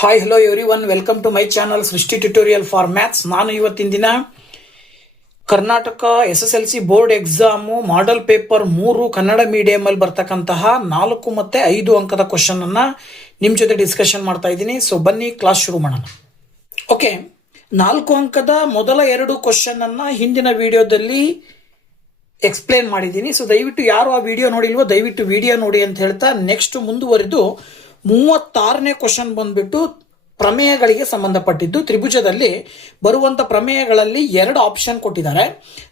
Hi hello everyone, welcome to my channel Srushti tutorial for maths. ನಾನು ಇವತ್ತಿನ ದಿನ Karnataka SSLC board exam model paper 3 Kannada medium ಅಲ್ಲಿ ಬರ್ತಕ್ಕಂತಹ 4 ಮತ್ತು 5 ಅಂಕದ ಕ್ವಶನ್ ಅನ್ನ ನಿಮ್ಮ ಜೊತೆ ಡಿಸ್ಕಷನ್ ಮಾಡ್ತಾ ಇದ್ದೀನಿ. ಸೊ ಬನ್ನಿ ಕ್ಲಾಸ್ ಶುರು ಮಾಡೋಣ. ಓಕೆ, 4 ಅಂಕದ ಮೊದಲ 2 ಕ್ವಶನ್ ಅನ್ನ ಹಿಂದಿನ ವಿಡಿಯೋದಲ್ಲಿ ಎಕ್ಸ್ಪ್ಲೇನ್ ಮಾಡಿದ್ದೀನಿ. ಸೊ ದಯವಿಟ್ಟು ಯಾರು ಆ ವಿಡಿಯೋ ನೋಡಿಲ್ವೋ ದಯವಿಟ್ಟು ವಿಡಿಯೋ ನೋಡಿ ಅಂತ ಹೇಳ್ತಾ ನೆಕ್ಸ್ಟ್ ಮುಂದುವರೆದು 36ನೇ ಕ್ವಶನ್ ಬಂದ್ಬಿಟ್ಟು ಪ್ರಮೇಯಗಳಿಗೆ ಸಂಬಂಧಪಟ್ಟಿದ್ದು. ತ್ರಿಭುಜದಲ್ಲಿ ಬರುವಂತ ಪ್ರಮೇಯಗಳಲ್ಲಿ 2 ಆಪ್ಷನ್ ಕೊಟ್ಟಿದ್ದಾರೆ.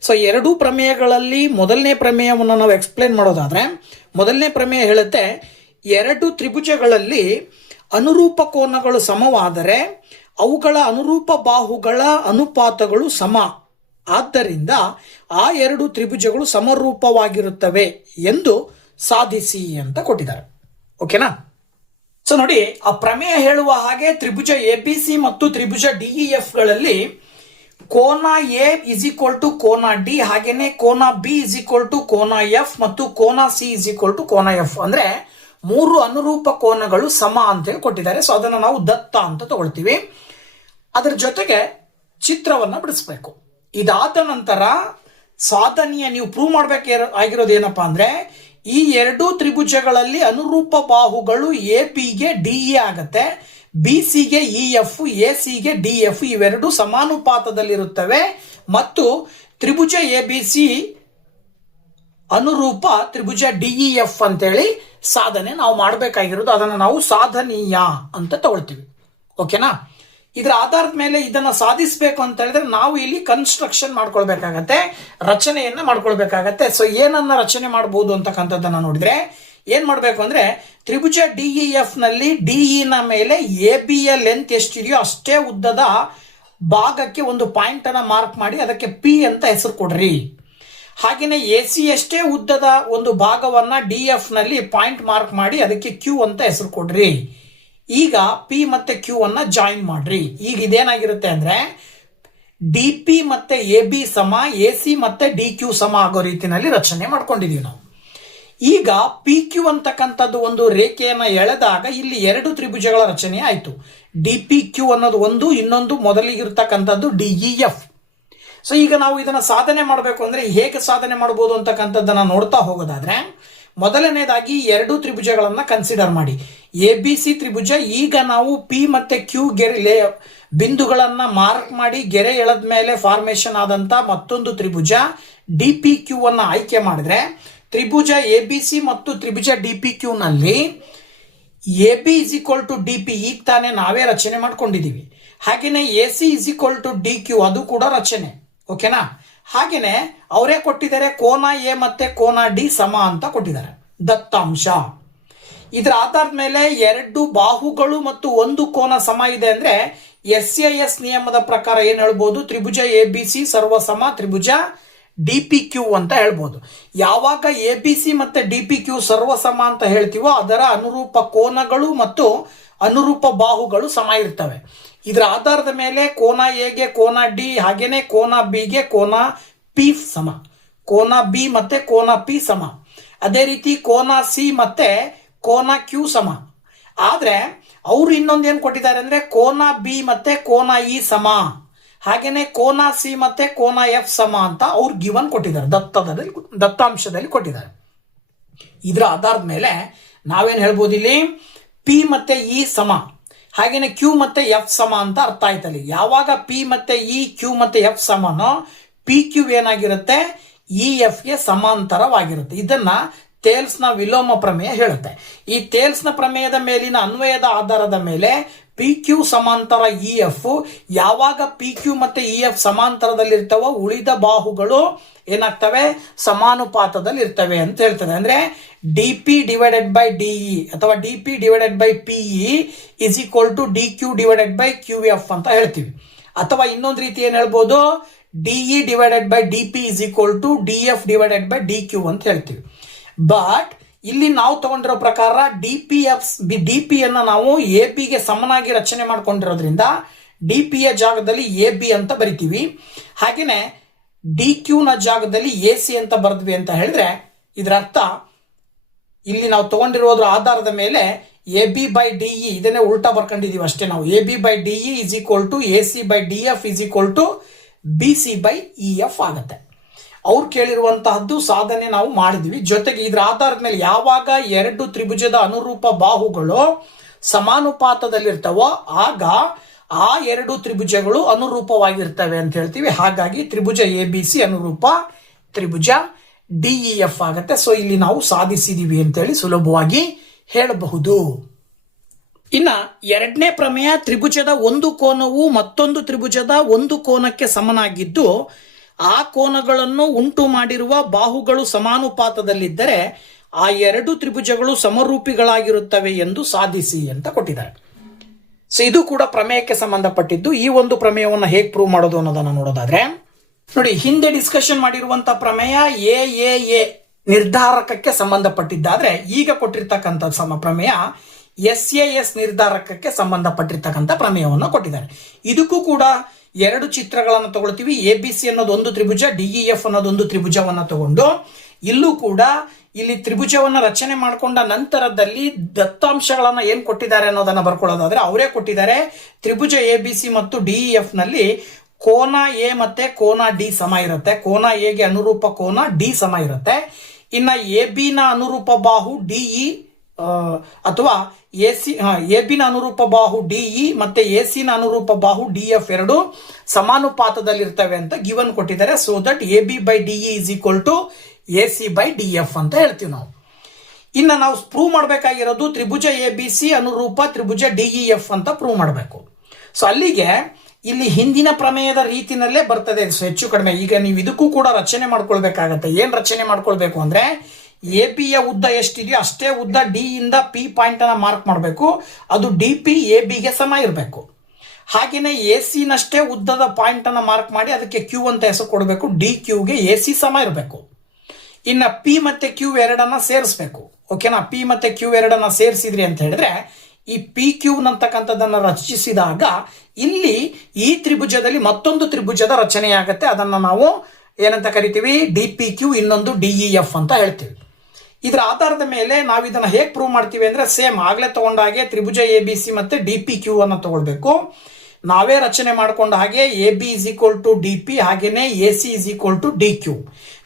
ಸೊ 2 ಪ್ರಮೇಯಗಳಲ್ಲಿ ಮೊದಲನೇ ಪ್ರಮೇಯವನ್ನು ನಾವು ಎಕ್ಸ್ಪ್ಲೇನ್ ಮಾಡೋದಾದ್ರೆ, ಮೊದಲನೇ ಪ್ರಮೇಯ ಹೇಳುತ್ತೆ 2 ತ್ರಿಭುಜಗಳಲ್ಲಿ ಅನುರೂಪ ಕೋನಗಳು ಸಮವಾದರೆ ಅವುಗಳ ಅನುರೂಪ ಬಾಹುಗಳ ಅನುಪಾತಗಳು ಸಮ. ಆದ್ದರಿಂದ ಆ 2 ತ್ರಿಭುಜಗಳು ಸಮರೂಪವಾಗಿರುತ್ತವೆ ಎಂದು ಸಾಧಿಸಿ ಅಂತ ಕೊಟ್ಟಿದ್ದಾರೆ. ಓಕೆನಾ? ಸೊ ನೋಡಿ, ಆ ಪ್ರಮೇಯ ಹೇಳುವ ಹಾಗೆ ತ್ರಿಭುಜ ABC ಮತ್ತು ತ್ರಿಭುಜ DEF ಗಳಲ್ಲಿ ಕೋನ A ಇಸ್ ಈಕ್ವಲ್ ಟು ಕೋನ D, ಹಾಗೇನೆ ಕೋನ B ಇಸ್ ಈಕ್ವಲ್ ಟು ಕೋನ F ಮತ್ತು ಕೋನ C ಇಸ್ ಈಕ್ವಲ್ ಟು ಕೋನ F. ಅಂದ್ರೆ 3 ಅನುರೂಪ ಕೋನಗಳು ಸಮ ಅಂತ ಹೇಳಿ ಕೊಟ್ಟಿದ್ದಾರೆ. ಸೊ ಅದನ್ನು ನಾವು ದತ್ತ ಅಂತ ತಗೊಳ್ತೀವಿ. ಅದರ ಜೊತೆಗೆ ಚಿತ್ರವನ್ನ ಬಿಡಿಸ್ಬೇಕು. ಇದಾದ ನಂತರ ಸಾಧನೆಯ ನೀವು ಪ್ರೂವ್ ಮಾಡ್ಬೇಕಾಗಿರೋದು ಏನಪ್ಪಾ ಅಂದ್ರೆ, ಈ 2 ತ್ರಿಭುಜಗಳಲ್ಲಿ ಅನುರೂಪ ಬಾಹುಗಳು ABಗೆ DE ಆಗತ್ತೆ, BCಗೆ EF, ACಗೆ DF ಇವೆರಡು ಸಮಾನುಪಾತದಲ್ಲಿರುತ್ತವೆ ಮತ್ತು ತ್ರಿಭುಜ ABC ಅನುರೂಪ ತ್ರಿಭುಜ DEF ಅಂತೇಳಿ ಸಾಧನೆ ನಾವು ಮಾಡಬೇಕಾಗಿರೋದು. ಅದನ್ನು ನಾವು ಸಾಧನೀಯ ಅಂತ ತಗೊಳ್ತೀವಿ. ಓಕೆನಾ? ಇದರ ಆಧಾರದ ಮೇಲೆ ಇದನ್ನ ಸಾಧಿಸಬೇಕು ಅಂತ ಹೇಳಿದ್ರೆ ನಾವು ಇಲ್ಲಿ ಕನ್ಸ್ಟ್ರಕ್ಷನ್ ಮಾಡ್ಕೊಳ್ಬೇಕಾಗತ್ತೆ, ರಚನೆಯನ್ನ ಮಾಡ್ಕೊಳ್ಬೇಕಾಗತ್ತೆ. ಸೊ ಏನನ್ನ ರಚನೆ ಮಾಡಬಹುದು ಅಂತಕ್ಕಂಥದ್ದನ್ನ ನೋಡಿದ್ರೆ ಏನ್ ಮಾಡ್ಬೇಕು ಅಂದ್ರೆ, ತ್ರಿಭುಜ DEF ನಲ್ಲಿ DE ನ ಮೇಲೆ AB ಯ ಲೆಂತ್ ಎಷ್ಟಿದೆಯೋ ಅಷ್ಟೇ ಉದ್ದದ ಭಾಗಕ್ಕೆ ಒಂದು ಪಾಯಿಂಟ್ ಅನ್ನ ಮಾರ್ಕ್ ಮಾಡಿ ಅದಕ್ಕೆ P ಅಂತ ಹೆಸರು ಕೊಡ್ರಿ. ಹಾಗೇನೆ AC ಎಷ್ಟೇ ಉದ್ದದ ಒಂದು ಭಾಗವನ್ನ DF ನಲ್ಲಿ ಪಾಯಿಂಟ್ ಮಾರ್ಕ್ ಮಾಡಿ ಅದಕ್ಕೆ Q ಅಂತ ಹೆಸರು ಕೊಡ್ರಿ. ಈಗ P ಮತ್ತೆ Q ಅನ್ನ ಜಾಯಿನ್ ಮಾಡ್ರಿ. ಈಗ ಇದೇನಾಗಿರುತ್ತೆ ಅಂದ್ರೆ DP ಮತ್ತೆ AB ಸಮ, AC ಮತ್ತೆ DQ ಸಮ ಆಗೋ ರೀತಿಯಲ್ಲಿ ರಚನೆ ಮಾಡ್ಕೊಂಡಿದೀವಿ ನಾವು. ಈಗ PQ ಅಂತಕ್ಕಂಥದ್ದು ಒಂದು ರೇಖೆಯನ್ನ ಎಳೆದಾಗ ಇಲ್ಲಿ 2 ತ್ರಿಭುಜಗಳ ರಚನೆ ಆಯ್ತು. DPQ ಅನ್ನೋದು ಒಂದು, ಇನ್ನೊಂದು ಮೊದಲಿಗಿರ್ತಕ್ಕಂಥದ್ದು DEF. ಸೊ ಈಗ ನಾವು ಇದನ್ನ ಸಾಧನೆ ಮಾಡಬೇಕು ಅಂದ್ರೆ ಹೇಗೆ ಸಾಧನೆ ಮಾಡಬಹುದು ಅಂತಕ್ಕಂಥದ್ದನ್ನ ನೋಡ್ತಾ ಹೋಗೋದಾದ್ರೆ, ಮೊದಲನೇದಾಗಿ 2 ತ್ರಿಭುಜಗಳನ್ನ ಕನ್ಸಿಡರ್ ಮಾಡಿ. ABC ತ್ರಿಭುಜ, ಈಗ ನಾವು P ಮತ್ತೆ Q ಗೆರೆ ಬಿಂದುಗಳನ್ನ ಮಾರ್ಕ್ ಮಾಡಿ ಗೆರೆ ಎಳೆದ ಮೇಲೆ ಫಾರ್ಮೇಶನ್ ಆದಂತ ಮತ್ತೊಂದು ತ್ರಿಭುಜ DPQ ಅನ್ನ ಆಯ್ಕೆ ಮಾಡಿದ್ರೆ, ತ್ರಿಭುಜ ABC ಮತ್ತು ತ್ರಿಭುಜ DPQ ನಲ್ಲಿ AB is equal to DP ಈಗ ತಾನೇ ನಾವೇ ರಚನೆ ಮಾಡ್ಕೊಂಡಿದೀವಿ. ಹಾಗೇನೆ AC is equal to DQ ಅದು ಕೂಡ ರಚನೆ. ಓಕೆನಾ? ಹಾಗೇನೆ ಅವರೇ ಕೊಟ್ಟಿದ್ದಾರೆ ಕೋನ A ಮತ್ತೆ ಕೋನ D ಸಮ ಅಂತ ಕೊಟ್ಟಿದ್ದಾರೆ, ದತ್ತಾಂಶ. ಇದರ ಆಧಾರದ ಮೇಲೆ 2 ಬಾಹುಗಳು ಮತ್ತು 1 ಕೋನ ಸಮ ಇದೆ ಅಂದ್ರೆ SAS ನಿಯಮದ ಪ್ರಕಾರ ಏನ್ ಹೇಳ್ಬೋದು, ತ್ರಿಭುಜ ABC ಸರ್ವಸಮ ತ್ರಿಭುಜ DPQ ಅಂತ ಹೇಳ್ಬೋದು. ಯಾವಾಗ ABC ಮತ್ತೆ DPQ ಸರ್ವಸಮ ಅಂತ ಹೇಳ್ತೀವೋ ಅದರ ಅನುರೂಪ ಕೋನಗಳು ಮತ್ತು ಅನುರೂಪ ಬಾಹುಗಳು ಸಮ ಇರ್ತವೆ. ಇದರ ಆಧಾರದ ಮೇಲೆ ಕೋನ ಎಗೆ ಕೋನ D, ಹಾಗೇನೆ ಕೋನ ಬಿಗೆ ಕೋನ P ಸಮ, ಕೋನ B ಮತ್ತೆ ಕೋನ P ಸಮ, ಅದೇ ರೀತಿ ಕೋನ C ಮತ್ತೆ ಕೋನ Q ಸಮ. ಆದ್ರೆ ಅವರು ಇನ್ನೊಂದೇನು ಕೊಟ್ಟಿದ್ದಾರೆ ಅಂದ್ರೆ ಕೋನ B ಮತ್ತೆ ಕೋನ E ಸಮ, ಹಾಗೇನೆ ಕೋನ C ಮತ್ತೆ ಕೋನ F ಸಮ ಅಂತ ಅವ್ರು ಗಿವನ್ ಕೊಟ್ಟಿದ್ದಾರೆ, ದತ್ತಾಂಶದಲ್ಲಿ ಕೊಟ್ಟಿದ್ದಾರೆ. ಇದರ ಆಧಾರದ ಮೇಲೆ ನಾವೇನ್ ಹೇಳ್ಬೋದು, ಇಲ್ಲಿ P ಮತ್ತೆ E ಸಮ, ಹಾಗೇನೆ Q ಮತ್ತೆ F ಸಮ ಅಂತ ಅರ್ಥ ಆಯ್ತಲ್ಲಿ. ಯಾವಾಗ P ಮತ್ತೆ E, Q ಮತ್ತೆ F ಸಮನೋ PQ ಏನಾಗಿರುತ್ತೆ, EF ಗೆ ಸಮಾಂತರವಾಗಿರುತ್ತೆ. ಇದನ್ನ ಥೇಲ್ಸ್ ನ ವಿಲೋಮ ಪ್ರಮೇಯ ಹೇಳುತ್ತೆ. ಈ ಥೇಲ್ಸ್ ನ ಪ್ರಮೇಯದ ಮೇಲಿನ ಅನ್ವಯದ ಆಧಾರದ ಮೇಲೆ PQ ಸಮಾಂತರ EF, ಯಾವಾಗ PQ ಮತ್ತೆ EF ಸಮಾಂತರದಲ್ಲಿರ್ತವೋ ಉಳಿದ ಬಾಹುಗಳು ಏನಾಗ್ತವೆ, ಸಮಾನುಪಾತದಲ್ಲಿ ಇರ್ತವೆ ಅಂತ ಹೇಳ್ತದೆ. ಅಂದ್ರೆ DP ಡಿವೈಡೆಡ್ ಬೈ DE ಅಥವಾ DP divided by PE is equal to DQ divided by QF ಅಂತ ಹೇಳ್ತೀವಿ. ಅಥವಾ ಇನ್ನೊಂದು ರೀತಿ ಏನ್ ಹೇಳ್ಬೋದು, DE divided by DP is equal to DF divided by DQ ಅಂತ ಹೇಳ್ತೀವಿ. ಬಟ್ ಇಲ್ಲಿ ನಾವು ತಗೊಂಡಿರೋ ಪ್ರಕಾರ DP ಅನ್ನ ನಾವು AB ಗೆ ಸಮನಾಗಿ ರಚನೆ ಮಾಡ್ಕೊಂಡಿರೋದ್ರಿಂದ DP ಯ ಜಾಗದಲ್ಲಿ AB ಅಂತ ಬರಿತೀವಿ. ಹಾಗೇನೆ DQ ನ ಜಾಗದಲ್ಲಿ AC ಅಂತ ಬರೆದ್ವಿ ಅಂತ ಹೇಳಿದ್ರೆ ಇದರ ಅರ್ಥ ಇಲ್ಲಿ ನಾವು ತಗೊಂಡಿರೋದ್ರ ಆಧಾರದ ಮೇಲೆ A B by D E ಇದನ್ನೇ ಉಲ್ಟಾ ಬರ್ಕೊಂಡಿದೀವಿ ಅಷ್ಟೇ ನಾವು. A B by D E is equal to A C by D F is equal to B C by E F ಆಗುತ್ತೆ. ಅವ್ರು ಕೇಳಿರುವಂತಹದ್ದು ಸಾಧನೆ ನಾವು ಮಾಡಿದ್ವಿ. ಜೊತೆಗೆ ಇದರ ಆಧಾರದ ಮೇಲೆ ಯಾವಾಗ ಎರಡು ತ್ರಿಭುಜದ ಅನುರೂಪ ಬಾಹುಗಳು ಸಮಾನುಪಾತದಲ್ಲಿರ್ತವೋ ಆಗ ಆ ಎರಡು ತ್ರಿಭುಜಗಳು ಅನುರೂಪವಾಗಿರ್ತವೆ ಅಂತ ಹೇಳ್ತೀವಿ. ಹಾಗಾಗಿ ತ್ರಿಭುಜ ಎ ಬಿ ಸಿ ಅನುರೂಪ ತ್ರಿಭುಜ ಡಿಇ ಎಫ್ ಆಗುತ್ತೆ. ಸೊ ಇಲ್ಲಿ ನಾವು ಸಾಧಿಸಿದೀವಿ ಅಂತೇಳಿ ಸುಲಭವಾಗಿ ಹೇಳಬಹುದು. ಇನ್ನ ಎರಡನೇ ಪ್ರಮೇಯ, ತ್ರಿಭುಜದ ಒಂದು ಕೋನವು ಮತ್ತೊಂದು ತ್ರಿಭುಜದ ಒಂದು ಕೋನಕ್ಕೆ ಸಮನಾಗಿದ್ದು ಆ ಕೋನಗಳನ್ನು ಉಂಟು ಮಾಡಿರುವ ಬಾಹುಗಳು ಸಮಾನುಪಾತದಲ್ಲಿದ್ದರೆ ಆ ಎರಡು ತ್ರಿಭುಜಗಳು ಸಮರೂಪಿಗಳಾಗಿರುತ್ತವೆ ಎಂದು ಸಾಧಿಸಿ ಅಂತ ಕೊಟ್ಟಿದ್ದಾರೆ. ಸೊ ಇದು ಕೂಡ ಪ್ರಮೇಯಕ್ಕೆ ಸಂಬಂಧಪಟ್ಟಿದ್ದು. ಈ ಒಂದು ಪ್ರಮೇಯವನ್ನು ಹೇಗೆ ಪ್ರೂವ್ ಮಾಡೋದು ಅನ್ನೋದನ್ನು ನೋಡೋದಾದ್ರೆ ನೋಡಿ, ಹಿಂದೆ ಡಿಸ್ಕಷನ್ ಮಾಡಿರುವಂತಹ ಪ್ರಮೇಯ ಎ ನಿರ್ಧಾರಕಕ್ಕೆ ಸಂಬಂಧಪಟ್ಟಿದ್ದಾದ್ರೆ ಈಗ ಕೊಟ್ಟಿರ್ತಕ್ಕಂಥ ಪ್ರಮೇಯ ಎಸ್ ನಿರ್ಧಾರಕಕ್ಕೆ ಸಂಬಂಧಪಟ್ಟಿರ್ತಕ್ಕಂಥ ಪ್ರಮೇಯವನ್ನು ಕೊಟ್ಟಿದ್ದಾರೆ. ಇದಕ್ಕೂ ಕೂಡ ಎರಡು ಚಿತ್ರಗಳನ್ನು ತಗೊಳ್ತೀವಿ. ಎ ಬಿ ಸಿ ಅನ್ನೋದು ಒಂದು ತ್ರಿಭುಜ, ಡಿಇ ಎಫ್ ಅನ್ನೋದೊಂದು ತ್ರಿಭುಜವನ್ನು ತಗೊಂಡು ಇಲ್ಲೂ ಕೂಡ ಇಲ್ಲಿ ತ್ರಿಭುಜವನ್ನು ರಚನೆ ಮಾಡಿಕೊಂಡ ನಂತರದಲ್ಲಿ ದತ್ತಾಂಶಗಳನ್ನ ಏನ್ ಕೊಟ್ಟಿದ್ದಾರೆ ಅನ್ನೋದನ್ನ ಬರ್ಕೊಳ್ಳೋದಾದ್ರೆ ಅವರೇ ಕೊಟ್ಟಿದ್ದಾರೆ. ತ್ರಿಭುಜ ಎ ಬಿ ಸಿ ಮತ್ತು ಡಿಇ ಎಫ್ ನಲ್ಲಿ ಕೋನ ಎ ಮತ್ತೆ ಕೋನ ಡಿ ಸಮ ಇರುತ್ತೆ. ಕೋನ ಎಗೆ ಅನುರೂಪ ಕೋನ ಡಿ ಸಮ ಇರುತ್ತೆ. ಇನ್ನ ಎ ಬಿ ನ ಅನುರೂಪ ಬಾಹು ಡಿಇ ಅಥವಾ ಎ ಬಿ ನ ಅನುರೂಪ ಬಾಹು ಡಿಇ ಮತ್ತೆ ಎ ಸಿ ನ ಅನುರೂಪ ಬಾಹು ಡಿ ಎಫ್ ಎರಡು ಸಮಾನುಪಾತದಲ್ಲಿರ್ತವೆ ಅಂತ ಗಿವನ್ ಕೊಟ್ಟಿದ್ದಾರೆ. So that A B by DE is equal to A C by D F ಅಂತ ಹೇಳ್ತೀವಿ ನಾವು. ಇನ್ನು ನಾವು ಪ್ರೂವ್ ಮಾಡಬೇಕಾಗಿರೋದು ತ್ರಿಭುಜ ಎ ಬಿ ಸಿ ಅನುರೂಪ ತ್ರಿಭುಜ ಡಿಇ ಎಫ್ ಅಂತ ಪ್ರೂವ್ ಮಾಡಬೇಕು. ಸೊ ಅಲ್ಲಿಗೆ ಇಲ್ಲಿ ಹಿಂದಿನ ಪ್ರಮೇಯದ ರೀತಿನಲ್ಲೇ ಬರ್ತದೆ ಹೆಚ್ಚು ಕಡಿಮೆ. ಈಗ ನೀವು ಇದಕ್ಕೂ ಕೂಡ ರಚನೆ ಮಾಡ್ಕೊಳ್ಬೇಕಾಗತ್ತೆ. ಏನ್ ರಚನೆ ಮಾಡ್ಕೊಳ್ಬೇಕು ಅಂದ್ರೆ ಎ ಬಿ ಯ ಉದ್ದ ಎಷ್ಟಿದೆಯೋ ಅಷ್ಟೇ ಉದ್ದ ಡಿ ಇಂದ ಪಿ ಪಾಯಿಂಟ್ ಅನ್ನ ಮಾರ್ಕ್ ಮಾಡಬೇಕು. ಅದು ಡಿ ಪಿ ಎ ಬಿಗೆ ಸಮ ಇರಬೇಕು. ಹಾಗೇನೆ ಎ ಸಿ ನಷ್ಟೇ ಉದ್ದದ ಪಾಯಿಂಟ್ ಅನ್ನ ಮಾರ್ಕ್ ಮಾಡಿ ಅದಕ್ಕೆ ಕ್ಯೂ ಅಂತ ಹೆಸರು ಕೊಡಬೇಕು. ಡಿ ಕ್ಯೂಗೆ ಎ ಸಿ ಸಮ ಇರಬೇಕು. ಇನ್ನ ಪಿ ಮತ್ತೆ ಕ್ಯೂ ಎರಡನ್ನ ಸೇರಿಸಬೇಕು. ಓಕೆನಾ? ಪಿ ಮತ್ತೆ ಕ್ಯೂ ಎರಡನ್ನ ಸೇರಿಸಿದ್ರಿ ಅಂತ ಹೇಳಿದ್ರೆ ಈ ಪಿ ಕ್ಯೂ ಅಂತಕ್ಕಂಥದ್ದನ್ನ ರಚಿಸಿದಾಗ ಇಲ್ಲಿ ಈ ತ್ರಿಭುಜದಲ್ಲಿ ಮತ್ತೊಂದು ತ್ರಿಭುಜದ ರಚನೆಯಾಗತ್ತೆ. ಅದನ್ನ ನಾವು ಏನಂತ ಕರಿತೀವಿ? ಡಿ ಪಿ ಕ್ಯೂ, ಇನ್ನೊಂದು ಡಿಇ ಎಫ್ ಅಂತ ಹೇಳ್ತೀವಿ. ಇದರ ಆಧಾರದ ಮೇಲೆ ನಾವು ಇದನ್ನ ಹೇಗೆ ಪ್ರೂವ್ ಮಾಡ್ತೀವಿ ಅಂದ್ರೆ ಸೇಮ್ ಆಗ್ಲೇ ತಗೊಂಡಾಗೆ ತ್ರಿಭುಜ ಎ ಬಿ ಸಿ ಮತ್ತೆ ಡಿ ಪಿ ಕ್ಯೂ ಅನ್ನು ತಗೊಳ್ಬೇಕು. ನಾವೇ ರಚನೆ ಮಾಡ್ಕೊಂಡ ಹಾಗೆ A B is equal to D P, ಹಾಗೇನೆ A C is equal to D Q,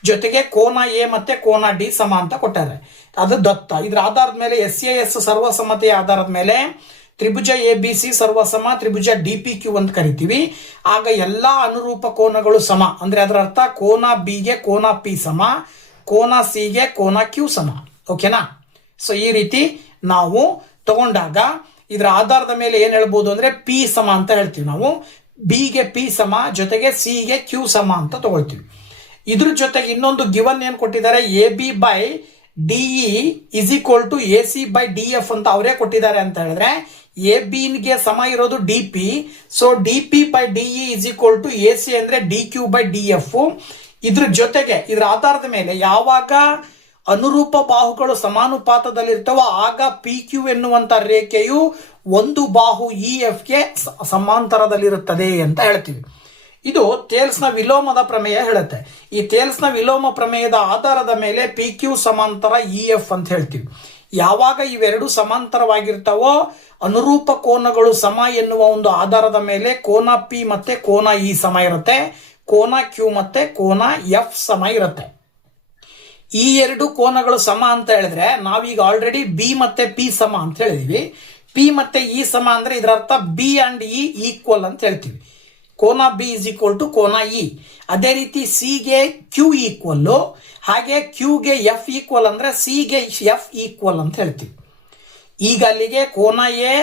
ಜೊತೆಗೆ ಕೋನ ಎ ಮತ್ತೆ ಕೋನ ಡಿ ಸಮ ಅಂತ ಕೊಟ್ಟಾರೆ. ಅದು ದತ್ತ. ಇದರ ಆಧಾರದ ಮೇಲೆ ಎಸ್ ಸರ್ವಸಮ್ಮತೆಯ ಆಧಾರದ ಮೇಲೆ ತ್ರಿಭುಜ ಎ ಬಿ ಸಿ ಸರ್ವಸಮ ತ್ರಿಭುಜ ಡಿ ಪಿ ಕ್ಯೂ ಅಂತ ಕರಿತೀವಿ. ಆಗ ಎಲ್ಲಾ ಅನುರೂಪ ಕೋನಗಳು ಸಮ. ಅಂದ್ರೆ ಅದರ ಅರ್ಥ ಕೋನ ಬಿ ಗೆ ಕೋನ ಪಿ ಸಮ, ಕೋನ ಸಿ ಗೆ ಕೋನ ಕ್ಯೂ ಸಮ. ಓಕೆನಾ? ಸೊ ಈ ರೀತಿ ನಾವು ತಗೊಂಡಾಗ ಇದರ ಆಧಾರದ ಮೇಲೆ ಏನ್ ಹೇಳ್ಬೋದು ಅಂದ್ರೆ ಪಿ ಸಮ ಅಂತ ಹೇಳ್ತೀವಿ ನಾವು. ಬಿ ಗೆ ಪಿ ಸಮ, ಜೊತೆಗೆ ಸಿ ಗೆ ಕ್ಯೂ ಸಮ ಅಂತ ತಗೊಳ್ತೀವಿ. ಇದ್ರ ಜೊತೆಗೆ ಇನ್ನೊಂದು ಗಿವನ್ ಏನ್ ಕೊಟ್ಟಿದ್ದಾರೆ, A B by DE is equal to A C by D F ಅಂತ ಅವರೇ ಕೊಟ್ಟಿದ್ದಾರೆ ಅಂತ ಹೇಳಿದ್ರೆ ಎ ಬಿ ಗೆ ಸಮ ಇರೋದು D P. So D P by DE is equal to A C ಅಂದ್ರೆ D Q by D F. ಇದ್ರ ಜೊತೆಗೆ ಇದರ ಆಧಾರದ ಮೇಲೆ ಯಾವಾಗ ಅನುರೂಪ ಬಾಹುಗಳು ಸಮಾನುಪಾತದಲ್ಲಿರ್ತವೋ ಆಗ ಪಿ ಕ್ಯೂ ಎನ್ನುವಂತ ರೇಖೆಯು ಒಂದು ಬಾಹು ಇ ಎಫ್ ಗೆ ಸಮಾಂತರದಲ್ಲಿರುತ್ತದೆ ಅಂತ ಹೇಳ್ತೀವಿ. ಇದು ಥೇಲ್ಸ್ನ ವಿಲೋಮದ ಪ್ರಮೇಯ ಹೇಳುತ್ತೆ. ಈ ಥೇಲ್ಸ್ನ ವಿಲೋಮ ಪ್ರಮೇಯದ ಆಧಾರದ ಮೇಲೆ ಪಿ ಕ್ಯೂ ಸಮಾಂತರ ಇ ಎಫ್ ಅಂತ ಹೇಳ್ತೀವಿ. ಯಾವಾಗ ಇವೆರಡು ಸಮಾಂತರವಾಗಿರ್ತಾವೋ ಅನುರೂಪ ಕೋನಗಳು ಸಮ ಎನ್ನುವ ಒಂದು ಆಧಾರದ ಮೇಲೆ ಕೋನ ಪಿ ಮತ್ತೆ ಕೋನ ಇ ಸಮ ಇರುತ್ತೆ, ಕೋನ ಕ್ಯೂ ಮತ್ತೆ ಕೋನ ಎಫ್ ಸಮ ಇರುತ್ತೆ. ಈ ಎರಡು ಕೋನಗಳು ಸಮ ಅಂತ ಹೇಳಿದ್ರೆ ನಾವೀಗ ಆಲ್ರೆಡಿ ಬಿ ಮತ್ತೆ ಪಿ ಸಮ ಅಂತ ಹೇಳಿದೀವಿ. ಪಿ ಮತ್ತೆ ಇ ಸಮ ಅಂದ್ರೆ ಇದರ ಅರ್ಥ ಬಿ ಅಂಡ್ ಇ ಈಕ್ವಲ್ ಅಂತ ಹೇಳ್ತೀವಿ. ಕೋನ ಬಿ ಇಸ್ ಈಕ್ವಲ್ ಟು ಕೋನ ಇ. ಅದೇ ರೀತಿ ಸಿ ಗೆ ಕ್ಯೂ ಈಕ್ವಲ್, ಹಾಗೆ ಕ್ಯೂ ಗೆ ಎಫ್ ಈಕ್ವಲ್ ಅಂದ್ರೆ ಸಿ ಗೆ ಎಫ್ ಈಕ್ವಲ್ ಅಂತ ಹೇಳ್ತೀವಿ. ಈಗ ಅಲ್ಲಿಗೆ ಕೋನ ಎ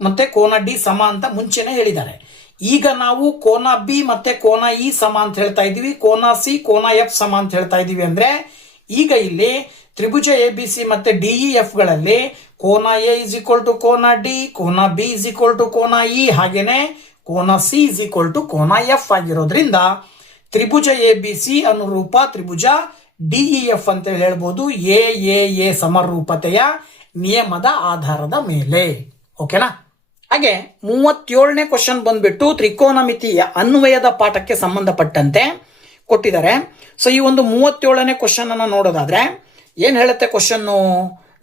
ಮತ್ತೆ ಕೋನ ಡಿ ಸಮ ಅಂತ ಮುಂಚೆನೆ ಹೇಳಿದ್ದಾರೆ. ಈಗ ನಾವು ಕೋನ ಬಿ ಮತ್ತೆ ಕೋನ ಇ ಸಮ ಅಂತ ಹೇಳ್ತಾ ಇದೀವಿ, ಕೋನ ಸಿ ಕೋನ ಎಫ್ ಸಮ ಅಂತ ಹೇಳ್ತಾ ಇದೀವಿ. ಅಂದ್ರೆ ಈಗ ಇಲ್ಲಿ ತ್ರಿಭುಜ ಎ ಬಿ ಸಿ ಮತ್ತೆ ಡಿಇ ಎಫ್ ಗಳಲ್ಲಿ ಕೋನ ಎ ಇಸ್ ಈಕ್ವಲ್ ಟು ಕೋನ ಡಿ, ಕೋನ ಬಿ ಇಸ್ ಈಕ್ವಲ್ ಟು ಕೋನ ಇ, ಹಾಗೇನೆ ಕೋನ ಸಿ ಇಸ್ ಈಕ್ವಲ್ ಟು ಕೋನ ಎಫ್ ಆಗಿರೋದ್ರಿಂದ ತ್ರಿಭುಜ ಎ ಬಿ ಸಿ ಅನುರೂಪ ತ್ರಿಭುಜ ಡಿಇ ಎಫ್ ಅಂತ ಹೇಳ್ಬೋದು ಎ ಸಮರೂಪತೆಯ ನಿಯಮದ ಆಧಾರದ ಮೇಲೆ. ಓಕೆನಾ? ಹಾಗೆ 37ನೇ ಕ್ವಶನ್ ಬಂದ್ಬಿಟ್ಟು ತ್ರಿಕೋನಮಿತಿಯ ಅನ್ವಯದ ಪಾಠಕ್ಕೆ ಸಂಬಂಧಪಟ್ಟಂತೆ ಕೊಟ್ಟಿದ್ದಾರೆ. ಸೊ ಈ ಒಂದು 37ನೇ ಕ್ವಶನ್ ಅನ್ನ ನೋಡೋದಾದ್ರೆ ಏನ್ ಹೇಳುತ್ತೆ ಕ್ವಶನ್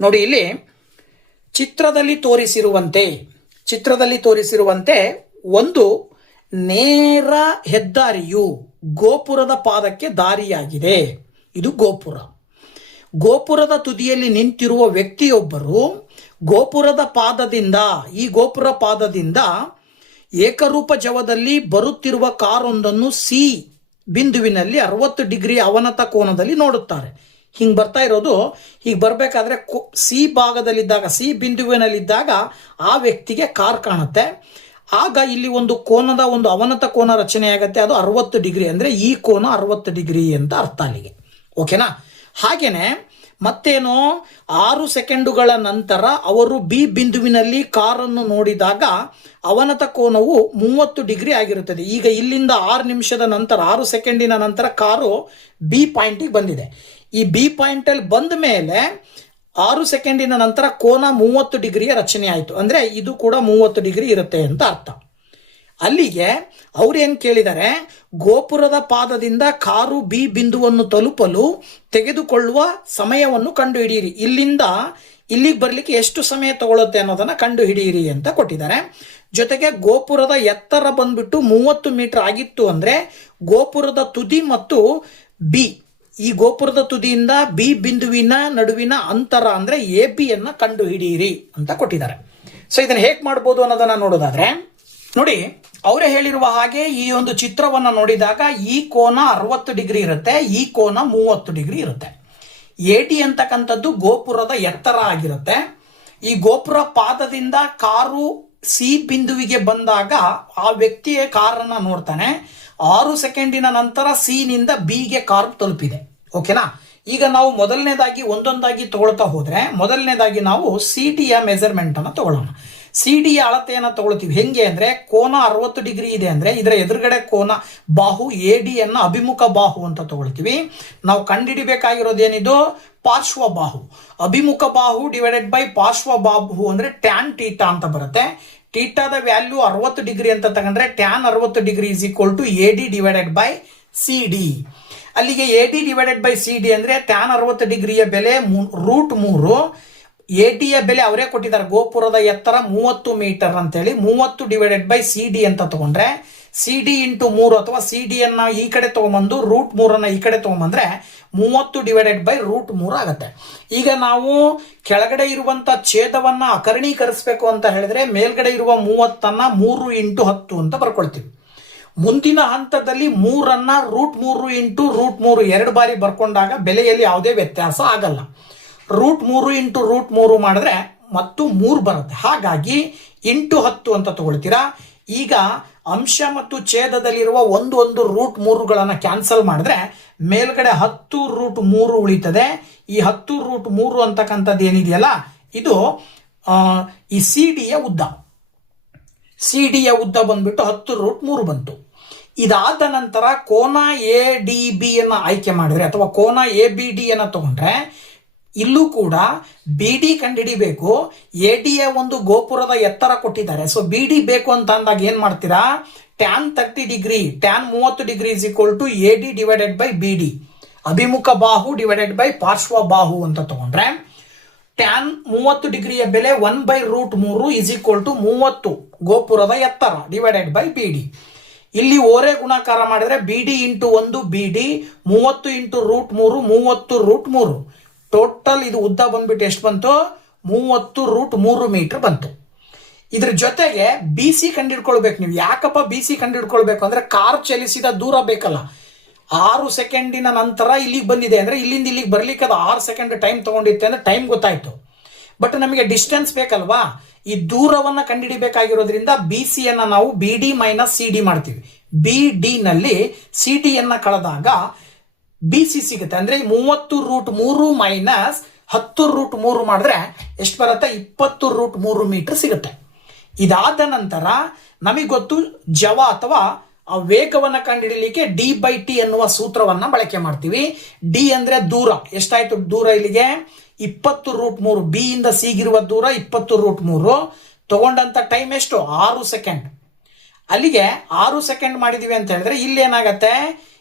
ನೋಡಿ. ಇಲ್ಲಿ ಚಿತ್ರದಲ್ಲಿ ತೋರಿಸಿರುವಂತೆ ಒಂದು ನೇರ ಹೆದ್ದಾರಿಯು ಗೋಪುರದ ಪಾದಕ್ಕೆ ದಾರಿಯಾಗಿದೆ. ಇದು ಗೋಪುರದ ತುದಿಯಲ್ಲಿ ನಿಂತಿರುವ ವ್ಯಕ್ತಿಯೊಬ್ಬರು ಗೋಪುರ ಪಾದದಿಂದ ಏಕರೂಪ ಜವದಲ್ಲಿ ಬರುತ್ತಿರುವ ಕಾರೊಂದನ್ನು ಸಿ ಬಿಂದುವಿನಲ್ಲಿ 60 ಡಿಗ್ರಿ ಅವನತ ಕೋನದಲ್ಲಿ ನೋಡುತ್ತಾರೆ. ಹಿಂಗೆ ಬರ್ತಾ ಇರೋದು, ಹೀಗೆ ಬರಬೇಕಾದ್ರೆ ಸಿ ಬಿಂದುವಿನಲ್ಲಿದ್ದಾಗ ಆ ವ್ಯಕ್ತಿಗೆ ಕಾರ್ ಕಾಣುತ್ತೆ. ಆಗ ಇಲ್ಲಿ ಒಂದು ಅವನತ ಕೋನ ರಚನೆ ಆಗುತ್ತೆ. ಅದು 60 ಡಿಗ್ರಿ, ಅಂದರೆ ಈ ಕೋನ 60 ಡಿಗ್ರಿ ಅಂತ ಅರ್ಥ ಅಲ್ಲಿಗೆ. ಓಕೆನಾ? ಹಾಗೇನೆ ಮತ್ತೇನೋ 6 ಸೆಕೆಂಡುಗಳ ನಂತರ ಅವರು ಬಿ ಬಿಂದುವಿನಲ್ಲಿ ಕಾರನ್ನು ನೋಡಿದಾಗ ಅವನತ ಕೋನವು 30 ಡಿಗ್ರಿ ಆಗಿರುತ್ತದೆ. ಈಗ ಇಲ್ಲಿಂದ 6 ಸೆಕೆಂಡಿನ ನಂತರ ಕಾರು ಬಿ ಪಾಯಿಂಟಿಗೆ ಬಂದಿದೆ. ಈ ಬಿ ಪಾಯಿಂಟಲ್ಲಿ ಬಂದ ಮೇಲೆ 6 ಸೆಕೆಂಡಿನ ನಂತರ ಕೋನ 30 ಡಿಗ್ರಿಯ ರಚನೆ ಆಯಿತು. ಅಂದರೆ ಇದು ಕೂಡ 30 ಡಿಗ್ರಿ ಇರುತ್ತೆ ಅಂತ ಅರ್ಥ. ಅಲ್ಲಿಗೆ ಅವ್ರು ಏನು ಕೇಳಿದ್ದಾರೆ, ಗೋಪುರದ ಪಾದದಿಂದ ಕಾರು ಬಿ ಬಿಂದುವನ್ನು ತಲುಪಲು ತೆಗೆದುಕೊಳ್ಳುವ ಸಮಯವನ್ನು ಕಂಡುಹಿಡಿಯಿರಿ. ಇಲ್ಲಿಗೆ ಬರಲಿಕ್ಕೆ ಎಷ್ಟು ಸಮಯ ತಗೊಳುತ್ತೆ ಅನ್ನೋದನ್ನು ಕಂಡುಹಿಡಿಯಿರಿ ಅಂತ ಕೊಟ್ಟಿದ್ದಾರೆ. ಜೊತೆಗೆ ಗೋಪುರದ ಎತ್ತರ ಬಂದ್ಬಿಟ್ಟು 30 ಮೀಟರ್ ಆಗಿತ್ತು ಅಂದರೆ ಗೋಪುರದ ತುದಿ ಮತ್ತು ಈ ಗೋಪುರದ ತುದಿಯಿಂದ ಬಿ ಬಿಂದುವಿನ ನಡುವಿನ ಅಂತರ ಅಂದರೆ AB ಕಂಡುಹಿಡಿಯಿರಿ ಅಂತ ಕೊಟ್ಟಿದ್ದಾರೆ. ಸೊ ಇದನ್ನು ಹೇಗೆ ಮಾಡ್ಬೋದು ಅನ್ನೋದನ್ನ ನೋಡೋದಾದ್ರೆ ನೋಡಿ, ಅವರೇ ಹೇಳಿರುವ ಹಾಗೆ ಈ ಒಂದು ಚಿತ್ರವನ್ನು ನೋಡಿದಾಗ ಈ ಕೋನ 60 ಡಿಗ್ರಿ ಇರುತ್ತೆ, ಈ ಕೋನ 30 ಡಿಗ್ರಿ ಇರುತ್ತೆ. AD ಅಂತಕ್ಕಂಥದ್ದು ಗೋಪುರದ ಎತ್ತರ ಆಗಿರುತ್ತೆ. ಈ ಗೋಪುರ ಪಾದದಿಂದ ಕಾರು ಸಿ ಬಿಂದುವಿಗೆ ಬಂದಾಗ ಆ ವ್ಯಕ್ತಿಯ ಕಾರನ್ನು ನೋಡ್ತಾನೆ. 6 ಸೆಕೆಂಡಿನ ನಂತರ ಸಿ ನಿಂದ ಬಿಗೆ ಕಾರ್ ತಲುಪಿದೆ. ಓಕೆನಾ? ಈಗ ನಾವು ಮೊದಲನೇದಾಗಿ ಒಂದೊಂದಾಗಿ ತಗೊಳ್ತಾ ಹೋದ್ರೆ, ಮೊದಲನೇದಾಗಿ ನಾವು CD ಯ ಮೆಜರ್ಮೆಂಟ್ ಅನ್ನು ತಗೊಳ್ಳೋಣ. CD ಯ ಅಳತೆಯನ್ನು ತಗೊಳ್ತೀವಿ. ಹೆಂಗೆ ಅಂದ್ರೆ, ಕೋನ 60 ಡಿಗ್ರಿ ಇದೆ ಅಂದ್ರೆ ಇದರ ಎದುರುಗಡೆ ಕೋನ ಬಾಹು AD ಅಭಿಮುಖ ಬಾಹು ಅಂತ ತಗೊಳ್ತೀವಿ. ನಾವು ಕಂಡುಹಿಡಿಬೇಕಾಗಿರೋದೇನಿದು? ಪಾರ್ಶ್ವ ಬಾಹು. ಅಭಿಮುಖ ಬಾಹು ಡಿವೈಡೆಡ್ ಬೈ ಪಾರ್ಶ್ವ ಬಾಹು ಅಂದ್ರೆ ಟ್ಯಾನ್ ಟೀಟಾ ಅಂತ ಬರುತ್ತೆ. ಟೀಟಾದ ವ್ಯಾಲ್ಯೂ 60 ಡಿಗ್ರಿ ಅಂತ ತಗೊಂಡ್ರೆ tan 60 degree is equal to AD divided by CD. ಅಲ್ಲಿಗೆ AD ಡಿವೈಡೆಡ್ ಬೈ CD ಅಂದ್ರೆ ಟ್ಯಾನ್ 60 ಡಿಗ್ರಿಯ ಬೆಲೆ √3. AD ಯ ಬೆಲೆ ಅವರೇ ಕೊಟ್ಟಿದ್ದಾರೆ, ಗೋಪುರದ ಎತ್ತರ 30 ಮೀಟರ್ ಅಂತೇಳಿ. 30 ಡಿವೈಡೆಡ್ ಬೈ CD ಅಂತ ತಗೊಂಡ್ರೆ CD ಇಂಟು 3 ಅಥವಾ CD ಈ ಕಡೆ ತಗೊಂಬಂದು √3 ಈ ಕಡೆ ತಗೊಂಬಂದ್ರೆ 30 ಡಿವೈಡೆಡ್ ಬೈ √3 ಆಗುತ್ತೆ. ಈಗ ನಾವು ಕೆಳಗಡೆ ಇರುವಂತ ಛೇದವನ್ನ ಅಕರ್ಣೀಕರಿಸಬೇಕು ಅಂತ ಹೇಳಿದ್ರೆ ಮೇಲ್ಗಡೆ ಇರುವ 30 3 ಇಂಟು 10 ಅಂತ ಬರ್ಕೊಳ್ತೀವಿ. ಮುಂದಿನ ಹಂತದಲ್ಲಿ 3 √3 ಇಂಟು √3 2 ಬಾರಿ ಬರ್ಕೊಂಡಾಗ ಬೆಲೆಯಲ್ಲಿ ಯಾವುದೇ ವ್ಯತ್ಯಾಸ ಆಗಲ್ಲ. √3 ಇಂಟು √3 ಮಾಡಿದ್ರೆ ಮತ್ತು 3 ಬರುತ್ತೆ. ಹಾಗಾಗಿ ಇಂಟು 10 ಅಂತ ತಗೊಳ್ತೀರಾ. ಈಗ ಅಂಶ ಮತ್ತು ಛೇದದಲ್ಲಿರುವ ಒಂದು √3ಗಳನ್ನು ಕ್ಯಾನ್ಸಲ್ ಮಾಡಿದ್ರೆ ಮೇಲ್ಗಡೆ 10 √3 ಉಳಿತದೆ. ಈ 10 √3 ಅಂತಕ್ಕಂಥದ್ದು ಏನಿದೆಯಲ್ಲ, ಇದು ಈ CD ಯ ಉದ್ದ ಬಂದ್ಬಿಟ್ಟು 10 √3 ಬಂತು. ಇದಾದ ನಂತರ ಕೋನ ADB ಆಯ್ಕೆ ಮಾಡಿದ್ರೆ ಅಥವಾ ಕೋನ ABD ತಗೊಂಡ್ರೆ ಇಲ್ಲೂ ಕೂಡ BD ಕಂಡುಹಿಡಿಬೇಕು. AD ಯ ಒಂದು ಗೋಪುರದ ಎತ್ತರ ಕೊಟ್ಟಿದ್ದಾರೆ. ಸೊ BD ಬೇಕು ಅಂತ ಅಂದಾಗ ಏನ್ ಮಾಡ್ತೀರಾ? Tan 30 degree, tan 30 degree is equal to AD divided by BD, ಅಭಿಮುಖ ಬಾಹು ಡಿವೈಡೆಡ್ ಬೈ ಪಾರ್ಶ್ವ ಬಾಹು ಅಂತ ತಗೊಂಡ್ರೆ ಟ್ಯಾನ್ 30 ಡಿಗ್ರಿಯ ಬೆಲೆ 1/√3 ಇಸ್ ಈಕ್ವಲ್ ಟು 30 ಗೋಪುರದ ಎತ್ತರ ಡಿವೈಡೆಡ್ ಬೈ BD. ಇಲ್ಲಿ ಓರೆ ಗುಣಾಕಾರ ಮಾಡಿದ್ರೆ BD into 1 BD, 30 into √3 30 √3. Total ಇದು ಉದ್ದ ಬಂದ್ಬಿಟ್ಟು ಎಷ್ಟು ಬಂತು? 30 √3 ಮೀಟರ್ ಬಂತು. ಇದ್ರ ಜೊತೆಗೆ BC ಕಂಡುಹಿಡ್ಕೊಳ್ಬೇಕು. ನೀವು ಯಾಕಪ್ಪ BC ಕಂಡುಹಿಡ್ಕೊಳ್ಬೇಕು ಅಂದ್ರೆ ಕಾರ್ ಚಲಿಸಿದ ದೂರ ಬೇಕಲ್ಲ. 6 ಸೆಕೆಂಡಿನ ನಂತರ ಇಲ್ಲಿಗೆ ಬಂದಿದೆ ಅಂದ್ರೆ ಇಲ್ಲಿಂದ ಇಲ್ಲಿಗೆ ಬರ್ಲಿಕ್ಕೆ ಅದು 6 ಸೆಕೆಂಡ್ ಟೈಮ್ ತಗೊಂಡಿತ್ತೆ ಅಂದ್ರೆ ಟೈಮ್ ಗೊತ್ತಾಯ್ತು. ಬಟ್ ನಮಗೆ ಡಿಸ್ಟೆನ್ಸ್ ಬೇಕಲ್ವಾ? ಈ ದೂರವನ್ನ ಕಂಡುಹಿಡಿಬೇಕಾಗಿರೋದ್ರಿಂದ BC ನಾವು BD ಮೈನಸ್ CD ಮಾಡ್ತೀವಿ. BD ನಲ್ಲಿ CD ಕಳೆದಾಗ BC ಸಿಗುತ್ತೆ. ಅಂದ್ರೆ 30 √3 ಮೈನಸ್ 10 √3 ಮಾಡಿದ್ರೆ ಎಷ್ಟು ಬರುತ್ತೆ? 20 √3 ಮೀಟರ್ ಸಿಗುತ್ತೆ. ಇದಾದ ನಂತರ ನಮಗೆ ಗೊತ್ತು ಜವ ಅಥವಾ ಆ ವೇಗವನ್ನು ಕಂಡುಹಿಡಿಯಲಿಕ್ಕೆ D/T ಎನ್ನುವ ಸೂತ್ರವನ್ನ ಬಳಕೆ ಮಾಡ್ತೀವಿ. D ಅಂದ್ರೆ ದೂರ. ಎಷ್ಟಾಯ್ತು ದೂರ ಇಲ್ಲಿಗೆ? 20 √3. B ಇಂದ C ಗಿರುವ ದೂರ 20 √3. ತಗೊಂಡಂತ ಟೈಮ್ ಎಷ್ಟು? 6 ಸೆಕೆಂಡ್. ಅಲ್ಲಿಗೆ 6 ಸೆಕೆಂಡ್ ಮಾಡಿದೀವಿ ಅಂತ ಹೇಳಿದ್ರೆ ಇಲ್ಲಿ ಏನಾಗತ್ತೆ?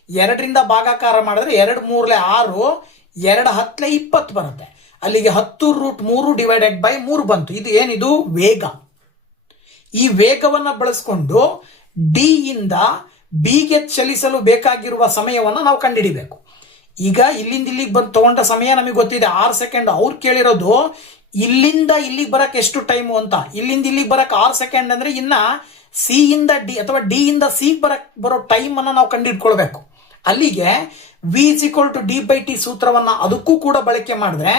2ರಿಂದ ಭಾಗಾಕಾರ ಮಾಡಿದ್ರೆ 2 3 6, 2 10 20 ಬರುತ್ತೆ. ಅಲ್ಲಿಗೆ 10√3 ಡಿವೈಡೆಡ್ ಬೈ 3 ಬಂತು. ಇದು ಏನಿದು ವೇಗ. ಈ ವೇಗವನ್ನು ಬಳಸ್ಕೊಂಡು ಡಿ ಇಂದ ಬಿಗೆ ಚಲಿಸಲು ಬೇಕಾಗಿರುವ ಸಮಯವನ್ನು ನಾವು ಕಂಡುಹಿಡಿಬೇಕು. ಈಗ ಇಲ್ಲಿಂದ ಇಲ್ಲಿಗೆ ತಗೊಂಡ ಸಮಯ ನಮಗೆ ಗೊತ್ತಿದೆ 6 ಸೆಕೆಂಡ್. ಅವ್ರು ಕೇಳಿರೋದು ಇಲ್ಲಿಂದ ಇಲ್ಲಿಗೆ ಬರಕ್ಕೆ ಎಷ್ಟು ಟೈಮು ಅಂತ. ಇಲ್ಲಿಂದ ಇಲ್ಲಿಗೆ ಬರಕ್ಕೆ 6 ಸೆಕೆಂಡ್ ಅಂದ್ರೆ ಇನ್ನ ಸಿ ಇಂದ ಡಿ ಅಥವಾ ಡಿ ಇಂದ ಸಿ ಬರೋ ಟೈಮ್ ಅನ್ನ ನಾವು ಕಂಡುಹಿಡ್ಕೊಳ್ಬೇಕು. ಅಲ್ಲಿಗೆ V is equal to D by T ಸೂತ್ರವನ್ನ ಅದಕ್ಕೂ ಕೂಡ ಬಳಕೆ ಮಾಡಿದ್ರೆ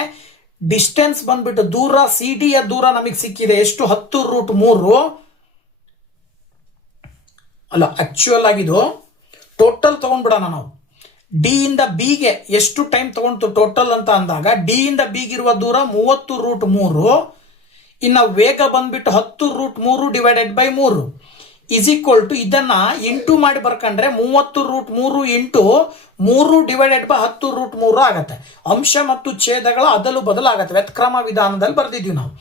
ಡಿಸ್ಟೆನ್ಸ್ ಬಂದ್ಬಿಟ್ಟು ದೂರ ಸಿ ಡಿ ಯ ದೂರ ನಮಗೆ ಸಿಕ್ಕಿದೆ ಎಷ್ಟು 10√3 ಅಲ್ಲ, ಆಕ್ಚುಯಲ್ ಆಗಿದು ಟೋಟಲ್ ತಗೊಂಡ್ಬಿಡೋಣ ನಾವು. ಡಿ ಇಂದ ಬಿಗೆ ಎಷ್ಟು ಟೈಮ್ ತಗೊಂಡು ಟೋಟಲ್ ಅಂತ ಅಂದಾಗ ಡಿ ಇಂದ ಬಿಗಿರುವ ದೂರ 30√3, ಇನ್ನು ವೇಗ ಬಂದ್ಬಿಟ್ಟು 10√3 divided by 3 is equal to ಇದನ್ನ ಇಂಟು ಮಾಡಿ ಬರ್ಕೊಂಡ್ರೆ 30√3 ಇಂಟು 3 ಡಿವೈಡೆಡ್ ಬೈ 10√3 ಆಗತ್ತೆ. ಅಂಶ ಮತ್ತು ಛೇದಗಳ ಅದಲು ಬದಲಾಗತ್ತೆ. ವ್ಯತ್ಕ್ರಮ ವಿಧಾನದಲ್ಲಿ ಬರ್ದಿದ್ದೀವಿ ನಾವು.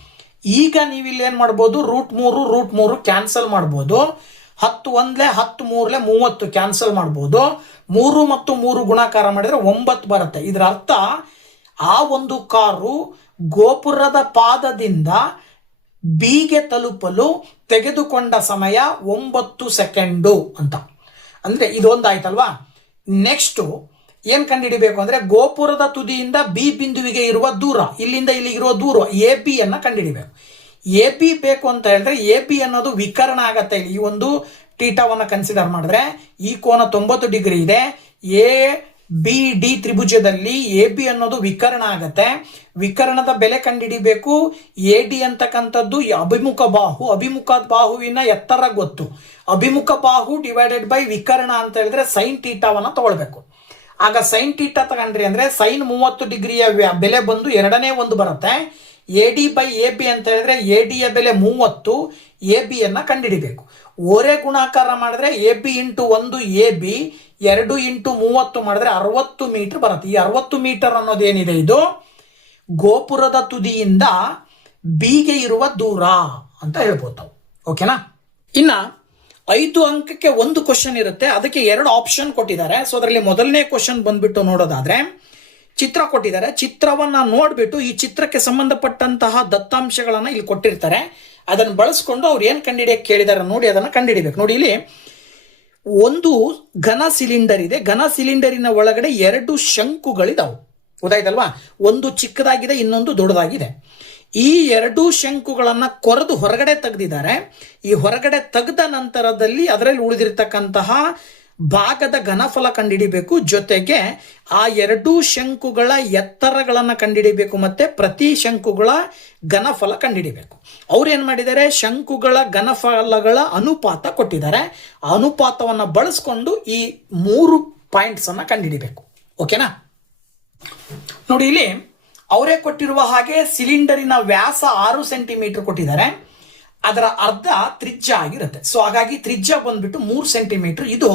ಈಗ ನೀವಿಲ್ಲಿ ಏನ್ ಮಾಡ್ಬೋದು, √3 ಕ್ಯಾನ್ಸಲ್ ಮಾಡ್ಬೋದು. 10 1 10 3 30 ಕ್ಯಾನ್ಸಲ್ ಮಾಡ್ಬೋದು. 3 ಮತ್ತು 3 ಗುಣಾಕಾರ ಮಾಡಿದ್ರೆ 9 ಬರುತ್ತೆ. ಇದರ ಅರ್ಥ ಆ ಒಂದು ಕಾರು ಗೋಪುರದ ಪಾದದಿಂದ ಬಿಗೆ ತಲುಪಲು ತೆಗೆದುಕೊಂಡ ಸಮಯ 9 ಸೆಕೆಂಡು ಅಂತ. ಅಂದ್ರೆ ಇದೊಂದಾಯ್ತಲ್ವಾ. ನೆಕ್ಸ್ಟ್ ಏನ್ ಕಂಡುಹಿಡಿಬೇಕು ಅಂದ್ರೆ ಗೋಪುರದ ತುದಿಯಿಂದ ಬಿ ಬಿಂದುವಿಗೆ ಇರುವ ದೂರ, ಇಲ್ಲಿಂದ ಇಲ್ಲಿಗಿರುವ ದೂರ ಎ ಬಿ ಅನ್ನ ಕಂಡುಹಿಡಿಬೇಕು. ಎ ಬಿ ಬೇಕು ಅಂತ ಹೇಳಿದ್ರೆ ಎ ಬಿ ಅನ್ನೋದು ವಿಕರ್ಣ ಆಗತ್ತೆ. ಇಲ್ಲಿ ಈ ಒಂದು ಟೀಟಾವನ್ನ ಕನ್ಸಿಡರ್ ಮಾಡಿದ್ರೆ ಈ ಕೋನ 90 ಡಿಗ್ರಿ ಇದೆ. ಎ ಬಿ ಡಿ ತ್ರಿಭುಜದಲ್ಲಿ ಎ ಬಿ ಅನ್ನೋದು ವಿಕರ್ಣ ಆಗತ್ತೆ. ವಿಕರ್ಣದ ಬೆಲೆ ಕಂಡುಹಿಡಿಬೇಕು. ಎ ಡಿ ಅಂತಕ್ಕಂಥದ್ದು ಅಭಿಮುಖ ಬಾಹು, ಅಭಿಮುಖ ಬಾಹುವಿನ ಎತ್ತರ ಗೊತ್ತು. ಅಭಿಮುಖ ಬಾಹು ಡಿವೈಡೆಡ್ ಬೈ ವಿಕರ್ಣ ಅಂತ ಹೇಳಿದ್ರೆ ಸೈನ್ ಟೀಟಾವನ್ನ ತಗೊಳ್ಬೇಕು. ಆಗ ಸೈನ್ ಟೀಟಾ ತಗೊಂಡ್ರಿ ಅಂದ್ರೆ ಸೈನ್ 30 ಡಿಗ್ರಿಯ ಬೆಲೆ ಬಂದು 2ನೇ ಒಂದು ಬರುತ್ತೆ. A D by A B ಅಂತ ಹೇಳಿದ್ರೆ ಎ ಡಿ ಯ ಬೆಲೆ 30, ಎ ಬಿ ಯನ್ನ ಕಂಡುಹಿಡಿಬೇಕು. ಓರೆ ಗುಣಾಕಾರ ಮಾಡಿದ್ರೆ A B into 1 A B, 2 into 30 ಮಾಡಿದ್ರೆ 60 ಮೀಟರ್ ಬರುತ್ತೆ. ಈ 60 ಮೀಟರ್ ಅನ್ನೋದೇನಿದೆ ಇದು ಗೋಪುರದ ತುದಿಯಿಂದ ಬಿಗೆ ಇರುವ ದೂರ ಅಂತ ಹೇಳ್ಬೋದು ನಾವು. ಓಕೆನಾ. ಇನ್ನ 5 ಅಂಕಕ್ಕೆ ಒಂದು ಕ್ವಶನ್ ಇರುತ್ತೆ. ಅದಕ್ಕೆ 2 ಆಪ್ಷನ್ ಕೊಟ್ಟಿದ್ದಾರೆ. ಸೊ ಅದರಲ್ಲಿ ಮೊದಲನೇ ಕ್ವಶನ್ ಬಂದ್ಬಿಟ್ಟು ನೋಡೋದಾದ್ರೆ ಚಿತ್ರ ಕೊಟ್ಟಿದ್ದಾರೆ. ಚಿತ್ರವನ್ನ ನೋಡ್ಬಿಟ್ಟು ಈ ಚಿತ್ರಕ್ಕೆ ಸಂಬಂಧಪಟ್ಟಂತಹ ದತ್ತಾಂಶಗಳನ್ನ ಇಲ್ಲಿ ಕೊಟ್ಟಿರ್ತಾರೆ. ಅದನ್ನು ಬಳಸ್ಕೊಂಡು ಅವ್ರು ಏನ್ ಕಂಡುಹಿಡಿಯಕ್ಕೆ ಕೇಳಿದಾರೆ ನೋಡಿ ಅದನ್ನ ಕಂಡುಹಿಡಿಬೇಕು. ನೋಡಿ ಇಲ್ಲಿ ಒಂದು ಘನ ಸಿಲಿಂಡರ್ ಇದೆ. ಘನ ಸಿಲಿಂಡರಿನ ಒಳಗಡೆ 2 ಶಂಕುಗಳಿದಾವೆ. ಗೊತ್ತಾಯ್ತಲ್ವಾ. ಒಂದು ಚಿಕ್ಕದಾಗಿದೆ, ಇನ್ನೊಂದು ದೊಡ್ಡದಾಗಿದೆ. ಈ 2 ಶಂಕುಗಳನ್ನ ಕೊರೆದು ಹೊರಗಡೆ ತೆಗೆದಿದ್ದಾರೆ. ಈ ಹೊರಗಡೆ ತೆಗೆದ ನಂತರದಲ್ಲಿ ಅದರಲ್ಲಿ ಉಳಿದಿರ್ತಕ್ಕಂತಹ ಭಾಗದ ಘನಫಲ ಕಂಡುಹಿಡಿಬೇಕು. ಜೊತೆಗೆ ಆ 2 ಶಂಕುಗಳ ಎತ್ತರಗಳನ್ನ ಕಂಡುಹಿಡಿಬೇಕು. ಮತ್ತೆ ಪ್ರತಿ ಶಂಕುಗಳ ಘನಫಲ ಕಂಡುಹಿಡಿಬೇಕು. ಅವ್ರು ಏನ್ ಮಾಡಿದ್ದಾರೆ, ಶಂಕುಗಳ ಘನಫಲಗಳ ಅನುಪಾತ ಕೊಟ್ಟಿದ್ದಾರೆ. ಆ ಅನುಪಾತವನ್ನ ಬಳಸ್ಕೊಂಡು ಈ 3 ಪಾಯಿಂಟ್ಸ್ ಅನ್ನ ಕಂಡುಹಿಡಿಬೇಕು. ಓಕೆನಾ. ನೋಡಿ ಇಲ್ಲಿ ಅವರೇ ಕೊಟ್ಟಿರುವ ಹಾಗೆ ಸಿಲಿಂಡರಿನ ವ್ಯಾಸ 6 ಸೆಂಟಿಮೀಟರ್ ಕೊಟ್ಟಿದ್ದಾರೆ. ಅದರ ಅರ್ಧ ತ್ರಿಜ್ಯ ಆಗಿರುತ್ತೆ. ಸೊ ಹಾಗಾಗಿ ತ್ರಿಜ್ಯ ಬಂದ್ಬಿಟ್ಟು 3 ಸೆಂಟಿಮೀಟರ್. ಇದು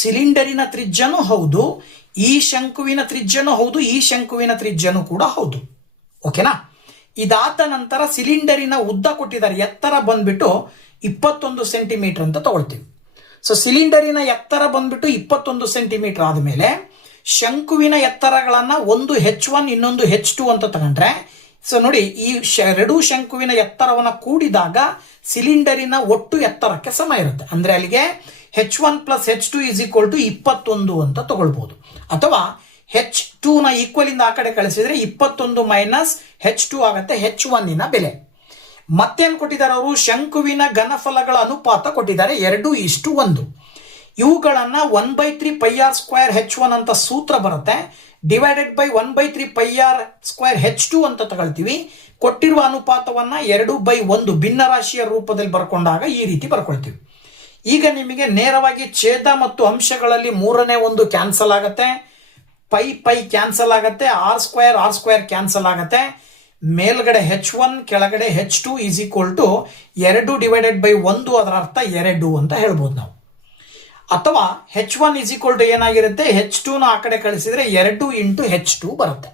ಸಿಲಿಂಡರಿನ ತ್ರಿಜ್ಯನೂ ಹೌದು, ಈ ಶಂಕುವಿನ ತ್ರಿಜ್ಯನೂ ಹೌದು, ಈ ಶಂಕುವಿನ ತ್ರಿಜ್ಯನೂ ಕೂಡ ಹೌದು. ಓಕೆನಾ. ಇದಾದ ನಂತರ ಸಿಲಿಂಡರಿನ ಉದ್ದ ಕೊಟ್ಟಿದ್ದಾರೆ. ಎತ್ತರ ಬಂದ್ಬಿಟ್ಟು 21 ಸೆಂಟಿಮೀಟರ್ ಅಂತ ತಗೊಳ್ತೀವಿ. ಸೊ ಸಿಲಿಂಡರಿನ ಎತ್ತರ ಬಂದ್ಬಿಟ್ಟು 21 ಸೆಂಟಿಮೀಟರ್ ಆದಮೇಲೆ ಶಂಕುವಿನ ಎತ್ತರಗಳನ್ನ ಒಂದು H1 ಇನ್ನೊಂದು H2 ಅಂತ ತಗೊಂಡ್ರೆ, ಸೊ ನೋಡಿ ಈ 2 ಶಂಕುವಿನ ಎತ್ತರವನ್ನ ಕೂಡಿದಾಗ ಸಿಲಿಂಡರಿನ ಒಟ್ಟು ಎತ್ತರಕ್ಕೆ ಸಮ ಇರುತ್ತೆ. ಅಂದ್ರೆ ಅಲ್ಲಿಗೆ H1 plus H2 is equal to 21 ಅಂತ ತಗೊಳ್ಬಹುದು. ಅಥವಾ H2 ನ ಈಕ್ವಲ್ ಇಂದ ಆ ಕಡೆ ಕಳಿಸಿದ್ರೆ 21 ಮೈನಸ್ H2 ಆಗುತ್ತೆ H1 ನ ಬೆಲೆ. ಮತ್ತೇನ್ ಕೊಟ್ಟಿದ್ದಾರೆ ಅವರು, ಶಂಕುವಿನ ಘನಫಲಗಳ ಅನುಪಾತ ಕೊಟ್ಟಿದ್ದಾರೆ 2:1. ಇವುಗಳನ್ನ 1/3 πr² H1 ಅಂತ ಸೂತ್ರ ಬರುತ್ತೆ. ಡಿವೈಡೆಡ್ ಬೈ 1/3 πr² H2 ಅಂತ ತಗೊಳ್ತೀವಿ. ಕೊಟ್ಟಿರುವ ಅನುಪಾತವನ್ನ 2/1 ಭಿನ್ನ ರಾಶಿಯ ರೂಪದಲ್ಲಿ ಬರ್ಕೊಂಡಾಗ ಈ ರೀತಿ ಬರ್ಕೊಳ್ತೀವಿ. ಈಗ ನಿಮಗೆ ನೇರವಾಗಿ ಛೇದ ಮತ್ತು ಅಂಶಗಳಲ್ಲಿ 3ನೇ ಒಂದು ಕ್ಯಾನ್ಸಲ್ ಆಗತ್ತೆ, ಪೈ ಕ್ಯಾನ್ಸಲ್ ಆಗತ್ತೆ, r² ಕ್ಯಾನ್ಸಲ್ ಆಗತ್ತೆ. ಮೇಲ್ಗಡೆ H1 ಕೆಳಗಡೆ H2 is equal to 2 divided by 1, ಅದರ ಅರ್ಥ 2 ಅಂತ ಹೇಳ್ಬೋದು ನಾವು. ಅಥವಾ H1 ಇಸ್ ಈಕ್ವಲ್ ಟು ಏನಾಗಿರುತ್ತೆ, H2 ನ ಆ ಕಡೆ ಕಳಿಸಿದ್ರೆ 2 ಇಂಟು H2 ಬರುತ್ತೆ.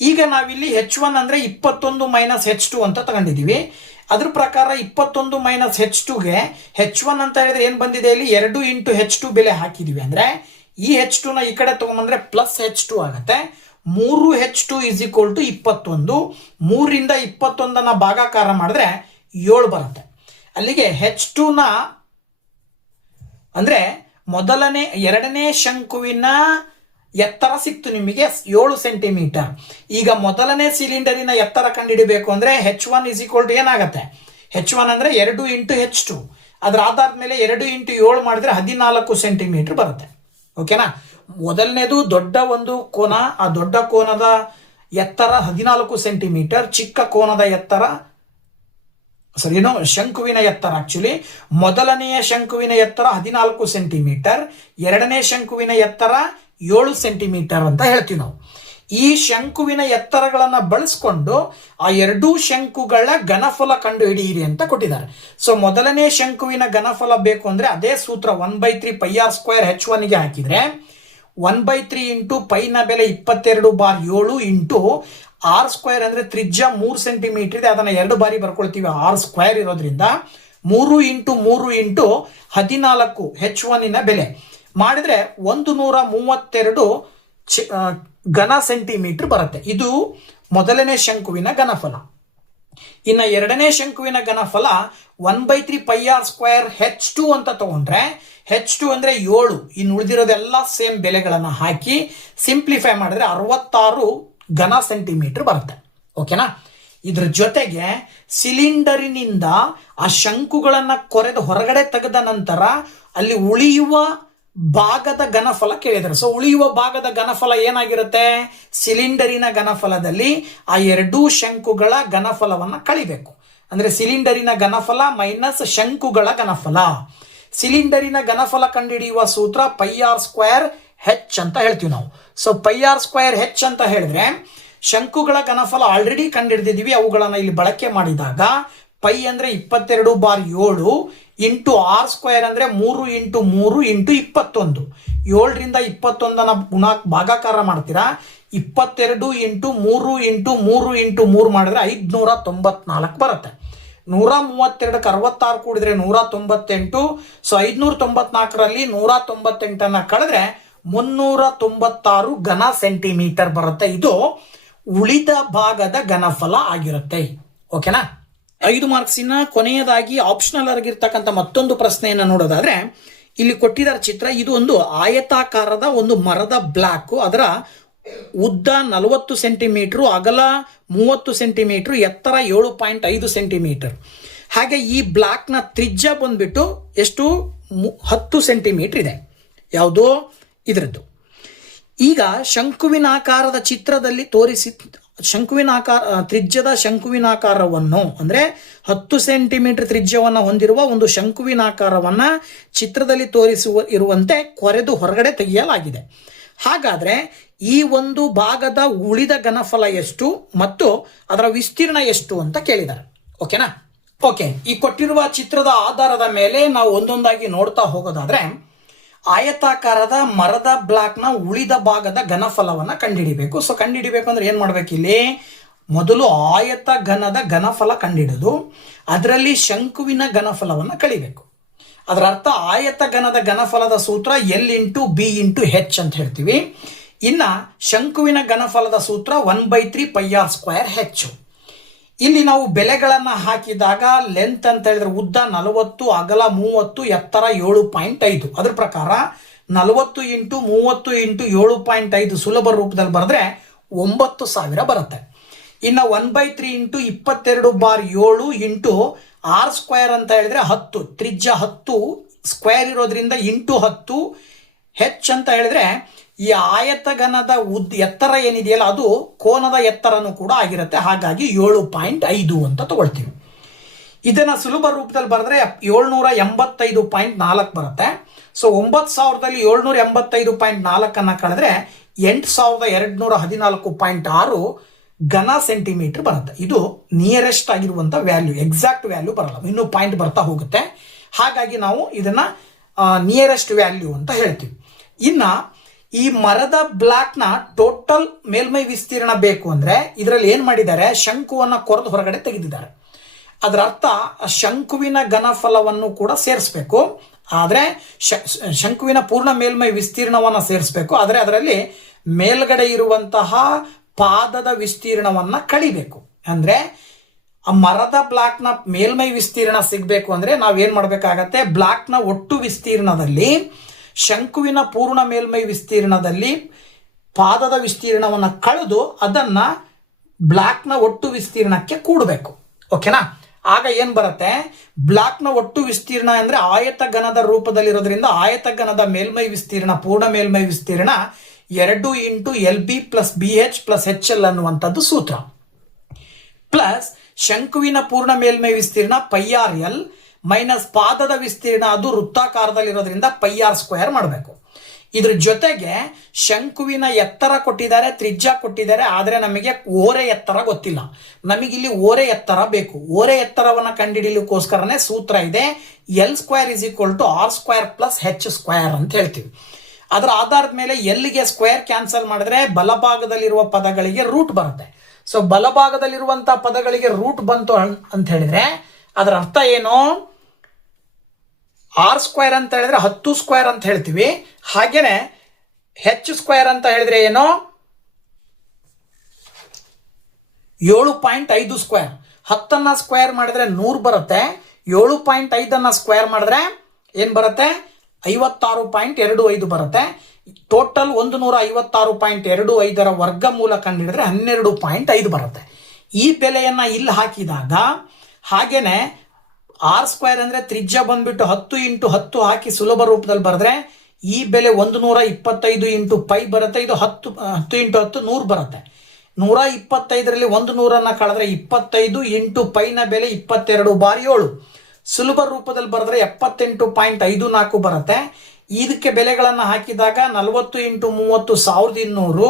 ಈಗ ನಾವಿಲ್ಲಿ H1 ಅಂದ್ರೆ 21 ಮೈನಸ್ H2 ಅಂತ ತಗೊಂಡಿದೀವಿ. ಅದ್ರ ಪ್ರಕಾರ 21 ಮೈನಸ್ H2ಗೆ H1 ಅಂತ ಹೇಳಿದ್ರೆ ಏನ್ ಬಂದಿದೆ, ಇಲ್ಲಿ 2 ಇಂಟು H2 ಬೆಲೆ ಹಾಕಿದೀವಿ. ಅಂದ್ರೆ ಈ H2 ನ ಈ ಕಡೆ ತಗೊಂಡ್ಬಂದ್ರೆ ಪ್ಲಸ್ H2 ಆಗುತ್ತೆ. 3H2 = 21. 3ರಿಂದ 21 ಭಾಗಾಕಾರ ಮಾಡಿದ್ರೆ 7 ಬರುತ್ತೆ. ಅಲ್ಲಿಗೆ H2ನ ಅಂದ್ರೆ ಎರಡನೇ ಶಂಕುವಿನ ಎತ್ತರ ಸಿಕ್ತು ನಿಮಗೆ 7 ಸೆಂಟಿಮೀಟರ್. ಈಗ ಮೊದಲನೇ ಸಿಲಿಂಡರಿನ ಎತ್ತರ ಕಂಡುಹಿಡಿಬೇಕು ಅಂದ್ರೆ H1 = ಏನಾಗತ್ತೆ? H1 ಅಂದ್ರೆ 2 × H2. ಅದರ ಆಧಾರದ ಮೇಲೆ 2 × 7 ಮಾಡಿದ್ರೆ 14 ಸೆಂಟಿಮೀಟರ್ ಬರುತ್ತೆ. ಓಕೆನಾ? ಮೊದಲನೇದು ದೊಡ್ಡ ಒಂದು ಕೋನ, ಆ ದೊಡ್ಡ ಕೋನದ ಎತ್ತರ 14 ಸೆಂಟಿಮೀಟರ್, ಚಿಕ್ಕ ಕೋನದ ಎತ್ತರ ಶಂಕುವಿನ ಎತ್ತರ ಆಕ್ಚುಲಿ ಮೊದಲನೆಯ ಶಂಕುವಿನ ಎತ್ತರ 14 ಸೆಂಟಿಮೀಟರ್, ಎರಡನೇ ಶಂಕುವಿನ ಎತ್ತರ 7 ಸೆಂಟಿಮೀಟರ್ ಅಂತ ಹೇಳ್ತೀವಿ ನಾವು. ಈ ಶಂಕುವಿನ ಎತ್ತರಗಳನ್ನ ಬಳಸ್ಕೊಂಡು ಆ ಎರಡೂ ಶಂಕುಗಳ ಘನಫಲ ಕಂಡು ಹಿಡಿಯಿರಿ ಅಂತ ಕೊಟ್ಟಿದ್ದಾರೆ. ಸೊ ಮೊದಲನೇ ಶಂಕುವಿನ ಘನಫಲ ಬೇಕು ಅಂದ್ರೆ ಅದೇ ಸೂತ್ರ 1/3πr² H1ಗೆ ಹಾಕಿದ್ರೆ 1/3 × ಪೈನ ಬೆಲೆ 22/7 ಇಂಟು r² ಅಂದ್ರೆ ತ್ರಿಜ್ಯ 3 ಸೆಂಟಿಮೀಟರ್ ಇದೆ, ಅದನ್ನ 2 ಬಾರಿ ಬರ್ಕೊಳ್ತೀವಿ r² ಇರೋದ್ರಿಂದ 3 × 3 × 14 H1ನ ಬೆಲೆ ಮಾಡಿದ್ರೆ 132 ಘನ ಸೆಂಟಿಮೀಟರ್ ಬರುತ್ತೆ. ಇದು ಮೊದಲನೇ ಶಂಕುವಿನ ಘನಫಲ. ಇನ್ನು ಎರಡನೇ ಶಂಕುವಿನ ಘನಫಲ 1/3πr² H2 ಅಂತ ತಗೊಂಡ್ರೆ H2 ಅಂದ್ರೆ 7, ಇನ್ನು ಉಳಿದಿರೋದೆಲ್ಲ ಸೇಮ್ ಬೆಲೆಗಳನ್ನು ಹಾಕಿ ಸಿಂಪ್ಲಿಫೈ ಮಾಡಿದ್ರೆ 66 ಘನ ಸೆಂಟಿಮೀಟರ್ ಬರುತ್ತೆ. ಓಕೆನಾ? ಇದ್ರ ಜೊತೆಗೆ ಸಿಲಿಂಡರಿನಿಂದ ಆ ಶಂಕುಗಳನ್ನ ಕೊರೆದು ಹೊರಗಡೆ ತೆಗೆದ ನಂತರ ಅಲ್ಲಿ ಉಳಿಯುವ ಭಾಗದ ಘನಫಲ ಕೇಳಿದ್ದಾರೆ. ಸೊ ಉಳಿಯುವ ಭಾಗದ ಘನಫಲ ಏನಾಗಿರುತ್ತೆ? ಸಿಲಿಂಡರಿನ ಘನಫಲದಲ್ಲಿ ಆ ಎರಡೂ ಶಂಕುಗಳ ಘನಫಲವನ್ನ ಕಳಿಬೇಕು. ಅಂದ್ರೆ ಸಿಲಿಂಡರಿನ ಘನಫಲ ಮೈನಸ್ ಶಂಕುಗಳ ಘನಫಲ. ಸಿಲಿಂಡರಿನ ಘನಫಲ ಕಂಡುಹಿಡಿಯುವ ಸೂತ್ರ πr² H ಅಂತ ಹೇಳ್ತೀವಿ ನಾವು. ಸೊ πr² H ಅಂತ ಹೇಳಿದ್ರೆ ಶಂಕುಗಳ ಘನಫಲ ಆಲ್ರೆಡಿ ಕಂಡುಹಿಡಿದಿದ್ದೀವಿ, ಅವುಗಳನ್ನ ಇಲ್ಲಿ ಬಳಕೆ ಮಾಡಿದಾಗ ಪೈ ಅಂದ್ರೆ 22/7 ಇಂಟು r² ಅಂದ್ರೆ 3 × 3 × 21. 7ರಿಂದ 21ನ ಭಾಗಾಕಾರ ಮಾಡ್ತೀರಾ, 22 × 3 × 3 × 3 ಮಾಡಿದ್ರೆ 594 ಬರುತ್ತೆ. 132ಕ್ಕೆ 66 ಕೂಡಿದ್ರೆ 198. ಸೊ 594ರಲ್ಲಿ 198ಅನ್ನ ಕಳೆದ್ರೆ 396 ಘನ ಸೆಂಟಿಮೀಟರ್ ಬರುತ್ತೆ. ಇದು ಉಳಿದ ಭಾಗದ ಘನಫಲ ಆಗಿರುತ್ತೆ. ಓಕೆನಾ? 5 ಮಾರ್ಕ್ಸಿನ ಕೊನೆಯದಾಗಿ ಆಪ್ಷನಲ್ ಆಗಿರ್ತಕ್ಕಂಥ ಮತ್ತೊಂದು ಪ್ರಶ್ನೆಯನ್ನು ನೋಡೋದಾದ್ರೆ ಇಲ್ಲಿ ಕೊಟ್ಟಿದ್ದಾರೆ ಚಿತ್ರ. ಇದು ಒಂದು ಆಯತಾಕಾರದ ಒಂದು ಮರದ ಬ್ಲಾಕ್, ಅದರ ಉದ್ದ 40 ಸೆಂಟಿಮೀಟರ್, ಅಗಲ 30 ಸೆಂಟಿಮೀಟರ್, ಎತ್ತರ 7.5 ಸೆಂಟಿಮೀಟರ್. ಹಾಗೆ ಈ ಬ್ಲಾಕ್ನ ತ್ರಿಜ್ಯ ಬಂದ್ಬಿಟ್ಟು ಎಷ್ಟು? 10 ಸೆಂಟಿಮೀಟರ್ ಇದೆ. ಯಾವುದು? ಇದರದ್ದು. ಈಗ ಶಂಕುವಿನಾಕಾರದ ಚಿತ್ರದಲ್ಲಿ ತೋರಿಸಿ ತ್ರಿಜ್ಯದ ಶಂಕುವಿನಾಕಾರವನ್ನು ಅಂದ್ರೆ 10 ಸೆಂಟಿಮೀಟರ್ ತ್ರಿಜ್ಯವನ್ನು ಹೊಂದಿರುವ ಒಂದು ಶಂಕುವಿನಾಕಾರವನ್ನ ಚಿತ್ರದಲ್ಲಿ ಇರುವಂತೆ ಕೊರೆದು ಹೊರಗಡೆ ತೆಗೆಯಲಾಗಿದೆ. ಹಾಗಾದ್ರೆ ಈ ಒಂದು ಭಾಗದ ಉಳಿದ ಘನಫಲ ಎಷ್ಟು ಮತ್ತು ಅದರ ವಿಸ್ತೀರ್ಣ ಎಷ್ಟು ಅಂತ ಕೇಳಿದ್ದಾರೆ. ಓಕೆನಾ? ಓಕೆ, ಈ ಕೊಟ್ಟಿರುವ ಚಿತ್ರದ ಆಧಾರದ ಮೇಲೆ ನಾವು ಒಂದೊಂದಾಗಿ ನೋಡ್ತಾ ಹೋಗೋದಾದ್ರೆ ಆಯತಾಕಾರದ ಮರದ ಬ್ಲಾಕ್ನ ಉಳಿದ ಭಾಗದ ಘನಫಲವನ್ನ ಕಂಡುಹಿಡಿಬೇಕು. ಸೊ ಕಂಡುಹಿಡಿಬೇಕು ಅಂದ್ರೆ ಏನ್ ಮಾಡ್ಬೇಕು? ಇಲ್ಲಿ ಮೊದಲು ಆಯತ ಘನದ ಘನಫಲ ಕಂಡುಹಿಡಿದು ಅದರಲ್ಲಿ ಶಂಕುವಿನ ಘನಫಲವನ್ನ ಕಳಿಬೇಕು. ಅದರ ಅರ್ಥ ಆಯತ ಘನದ ಘನಫಲದ ಸೂತ್ರ L × B × H ಅಂತ ಹೇಳ್ತೀವಿ. ಇನ್ನ ಶಂಕುವಿನ ಘನಫಲದ ಸೂತ್ರ 1/3πr² H. ಇಲ್ಲಿ ನಾವು ಬೆಲೆಗಳನ್ನ ಹಾಕಿದಾಗ ಲೆಂತ್ ಅಂತ ಹೇಳಿದ್ರೆ ಉದ್ದ 40, ಅಗಲ 30, ಎತ್ತರ 7.5. ಅದ್ರ ಪ್ರಕಾರ 40 × 30 × 7.5 ಸುಲಭ ರೂಪದಲ್ಲಿ ಬರೆದ್ರೆ 9,000 ಬರುತ್ತೆ. ಇನ್ನು 1/3 × 22/7 ಇಂಟು r² ಅಂತ ಹೇಳಿದ್ರೆ 10, ತ್ರಿಜ್ಯ 10, ಸ್ಕ್ವೇರ್ ಇರೋದ್ರಿಂದ ಇಂಟು 10, H ಅಂತ ಹೇಳಿದ್ರೆ ಈ ಆಯತಘನದ ಎತ್ತರ ಏನಿದೆಯಲ್ಲ ಅದು ಕೋನದ ಎತ್ತರನೂ ಕೂಡ ಆಗಿರುತ್ತೆ. ಹಾಗಾಗಿ 7.5 ಅಂತ ತಗೊಳ್ತೀವಿ. ಇದನ್ನ ಸುಲಭ ರೂಪದಲ್ಲಿ ಬರೆದ್ರೆ 785.4 ಬರುತ್ತೆ. ಸೊ 9,000ದಲ್ಲಿ 785.4 ಅನ್ನ ಕಳೆದ್ರೆ 8,214.6 ಘನ ಸೆಂಟಿಮೀಟರ್ ಬರುತ್ತೆ. ಇದು ನಿಯರೆಸ್ಟ್ ಆಗಿರುವಂತ ವ್ಯಾಲ್ಯೂ, ಎಕ್ಸಾಕ್ಟ್ ವ್ಯಾಲ್ಯೂ ಬರಲ್ಲ, ಇನ್ನು ಪಾಯಿಂಟ್ ಬರ್ತಾ ಹೋಗುತ್ತೆ. ಹಾಗಾಗಿ ನಾವು ಇದನ್ನ ನಿಯರೆಸ್ಟ್ ವ್ಯಾಲ್ಯೂ ಅಂತ ಹೇಳ್ತೀವಿ. ಇನ್ನ ಈ ಮರದ ಬ್ಲಾಕ್ ನ ಟೋಟಲ್ ಮೇಲ್ಮೈ ವಿಸ್ತೀರ್ಣ ಬೇಕು ಅಂದ್ರೆ ಇದರಲ್ಲಿ ಏನ್ ಮಾಡಿದ್ದಾರೆ? ಶಂಕುವನ್ನ ಕೊರೆದು ಹೊರಗಡೆ ತೆಗೆದಿದ್ದಾರೆ. ಅದರ ಅರ್ಥ ಶಂಕುವಿನ ಘನಫಲವನ್ನು ಕೂಡ ಸೇರಿಸಬೇಕು. ಆದ್ರೆ ಶಂಕುವಿನ ಪೂರ್ಣ ಮೇಲ್ಮೈ ವಿಸ್ತೀರ್ಣವನ್ನ ಸೇರಿಸಬೇಕು. ಆದ್ರೆ ಅದರಲ್ಲಿ ಮೇಲ್ಗಡೆ ಇರುವಂತಹ ಪಾದದ ವಿಸ್ತೀರ್ಣವನ್ನ ಕಳಿಬೇಕು. ಅಂದ್ರೆ ಆ ಮರದ ಬ್ಲಾಕ್ನ ಮೇಲ್ಮೈ ವಿಸ್ತೀರ್ಣ ಸಿಗಬೇಕು ಅಂದ್ರೆ ನಾವೇನ್ ಮಾಡ್ಬೇಕಾಗತ್ತೆ, ಬ್ಲಾಕ್ನ ಒಟ್ಟು ವಿಸ್ತೀರ್ಣದಲ್ಲಿ ಶಂಕುವಿನ ಪೂರ್ಣ ಮೇಲ್ಮೈ ವಿಸ್ತೀರ್ಣದಲ್ಲಿ ಪಾದದ ವಿಸ್ತೀರ್ಣವನ್ನು ಕಳೆದು ಅದನ್ನ ಬ್ಲಾಕ್ನ ಒಟ್ಟು ವಿಸ್ತೀರ್ಣಕ್ಕೆ ಕೂಡಬೇಕು. ಓಕೆನಾ? ಆಗ ಏನ್ ಬರುತ್ತೆ, ಬ್ಲಾಕ್ನ ಒಟ್ಟು ವಿಸ್ತೀರ್ಣ ಅಂದ್ರೆ ಆಯತ ಘನದ ರೂಪದಲ್ಲಿರೋದ್ರಿಂದ ಆಯತ ಘನದ ಮೇಲ್ಮೈ ವಿಸ್ತೀರ್ಣ ಪೂರ್ಣ ಮೇಲ್ಮೈ ವಿಸ್ತೀರ್ಣ 2 × LB + BH + HL ಅನ್ನುವಂಥದ್ದು ಸೂತ್ರ. ಪ್ಲಸ್ ಶಂಕುವಿನ ಪೂರ್ಣ ಮೇಲ್ಮೈ ವಿಸ್ತೀರ್ಣ πRL ಮೈನಸ್ ಪಾದದ ವಿಸ್ತೀರ್ಣ ಅದು ವೃತ್ತಾಕಾರದಲ್ಲಿರೋದ್ರಿಂದ πr² ಮಾಡಬೇಕು. ಇದ್ರ ಜೊತೆಗೆ ಶಂಕುವಿನ ಎತ್ತರ ಕೊಟ್ಟಿದ್ದಾರೆ, ತ್ರಿಜ್ಯ ಕೊಟ್ಟಿದ್ದಾರೆ, ಆದರೆ ನಮಗೆ ಓರೆ ಎತ್ತರ ಗೊತ್ತಿಲ್ಲ. ನಮಗಿಲ್ಲಿ ಓರೆ ಎತ್ತರ ಬೇಕು. ಓರೆ ಎತ್ತರವನ್ನು ಕಂಡುಹಿಡಿಯಲಿಕ್ಕೋಸ್ಕರನೇ ಸೂತ್ರ ಇದೆ, L² = R² + H² ಅಂತ ಹೇಳ್ತೀವಿ. ಅದರ ಆಧಾರದ ಮೇಲೆ ಎಲ್ಲಿಗೆ ಸ್ಕ್ವೇರ್ ಕ್ಯಾನ್ಸಲ್ ಮಾಡಿದ್ರೆ ಬಲಭಾಗದಲ್ಲಿರುವ ಪದಗಳಿಗೆ ರೂಟ್ ಬರುತ್ತೆ. ಸೊ ಬಲಭಾಗದಲ್ಲಿರುವಂತಹ ಪದಗಳಿಗೆ ರೂಟ್ ಬಂತು ಅಂತ ಹೇಳಿದ್ರೆ ಅದರ ಅರ್ಥ ಏನು, R² ಅಂತ ಹೇಳಿದ್ರೆ 10² ಅಂತ ಹೇಳ್ತೀವಿ. ಹಾಗೇನೆ H² ಅಂತ ಹೇಳಿದ್ರೆ ಏನು, 7.5². 10 ಸ್ಕ್ವೇರ್ ಮಾಡಿದ್ರೆ 100 ಬರುತ್ತೆ. 7.5 ಸ್ಕ್ವೇರ್ ಮಾಡಿದ್ರೆ ಏನ್ ಬರುತ್ತೆ, 56.25 ಬರುತ್ತೆ. ಟೋಟಲ್ 156.25 ವರ್ಗಮೂಲ ಕಂಡುಹಿಡಿದ್ರೆ 12.5 ಬರುತ್ತೆ. ಈ ಬೆಲೆಯನ್ನ ಇಲ್ಲಿ ಹಾಕಿದಾಗ, ಹಾಗೇನೆ R² ಅಂದ್ರೆ ತ್ರಿಜ್ಯ ಬಂದ್ಬಿಟ್ಟು 10 × 10 ಹಾಕಿ ಸುಲಭ ರೂಪದಲ್ಲಿ ಬರೆದ್ರೆ ಈ ಬೆಲೆ 125 × π ಬರುತ್ತೆ. ಇದು 10 × 10 100 ಬರುತ್ತೆ. 125ರಲ್ಲಿ 100 ಕಳೆದ್ರೆ 25 × π ನ ಬೆಲೆ 22 × 7. ಸುಲಭ ರೂಪದಲ್ಲಿ ಬರೆದ್ರೆ 78.54 ಬರುತ್ತೆ. ಇದಕ್ಕೆ ಬೆಲೆಗಳನ್ನು ಹಾಕಿದಾಗ 40 × 30 1200,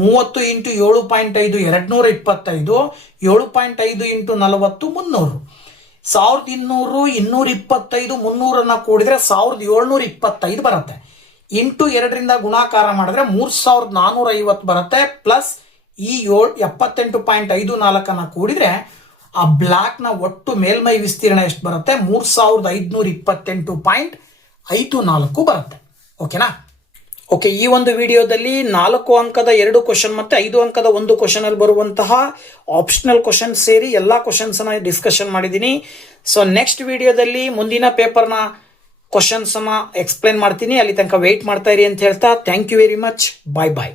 30 × 7.5 225, 7.5 × 40 300. 1200, 225, 300 ಕೂಡಿದ್ರೆ 1725 ಬರುತ್ತೆ. ಇಂಟು 2ರಿಂದ ಗುಣಾಕಾರ ಮಾಡಿದ್ರೆ 3450 ಬರುತ್ತೆ. ಪ್ಲಸ್ ಈ 78.54 ಕೂಡಿದ್ರೆ ಆ ಬ್ಲಾಕ್ ನ ಒಟ್ಟು ಮೇಲ್ಮೈ ವಿಸ್ತೀರ್ಣ ಎಷ್ಟು ಬರುತ್ತೆ, 3528.54 ಬರುತ್ತೆ. ಓಕೆನಾ? ಓಕೆ, ಈ ಒಂದು ವಿಡಿಯೋದಲ್ಲಿ 4 ಅಂಕದ 2 ಕ್ವಶನ್ ಮತ್ತೆ 5 ಅಂಕದ 1 ಕ್ವಶನ್ ಅಲ್ಲಿ ಬರುವಂತಹ ಆಪ್ಷನಲ್ ಕ್ವಶನ್ ಸೇರಿ ಎಲ್ಲಾ ಕ್ವಶನ್ಸ್ ಅನ್ನ ಡಿಸ್ಕಷನ್ ಮಾಡಿದ್ದೀನಿ. ಸೊ ನೆಕ್ಸ್ಟ್ ವಿಡಿಯೋದಲ್ಲಿ ಮುಂದಿನ ಪೇಪರ್ನ ಕ್ವಶನ್ಸ್ ಅನ್ನ ಎಕ್ಸ್ಪ್ಲೈನ್ ಮಾಡ್ತೀನಿ. ಅಲ್ಲಿ ತನಕ ವೆಯ್ಟ್ ಮಾಡ್ತಾ ಇರಿ ಅಂತ ಹೇಳ್ತಾ thank you very much. Bye bye.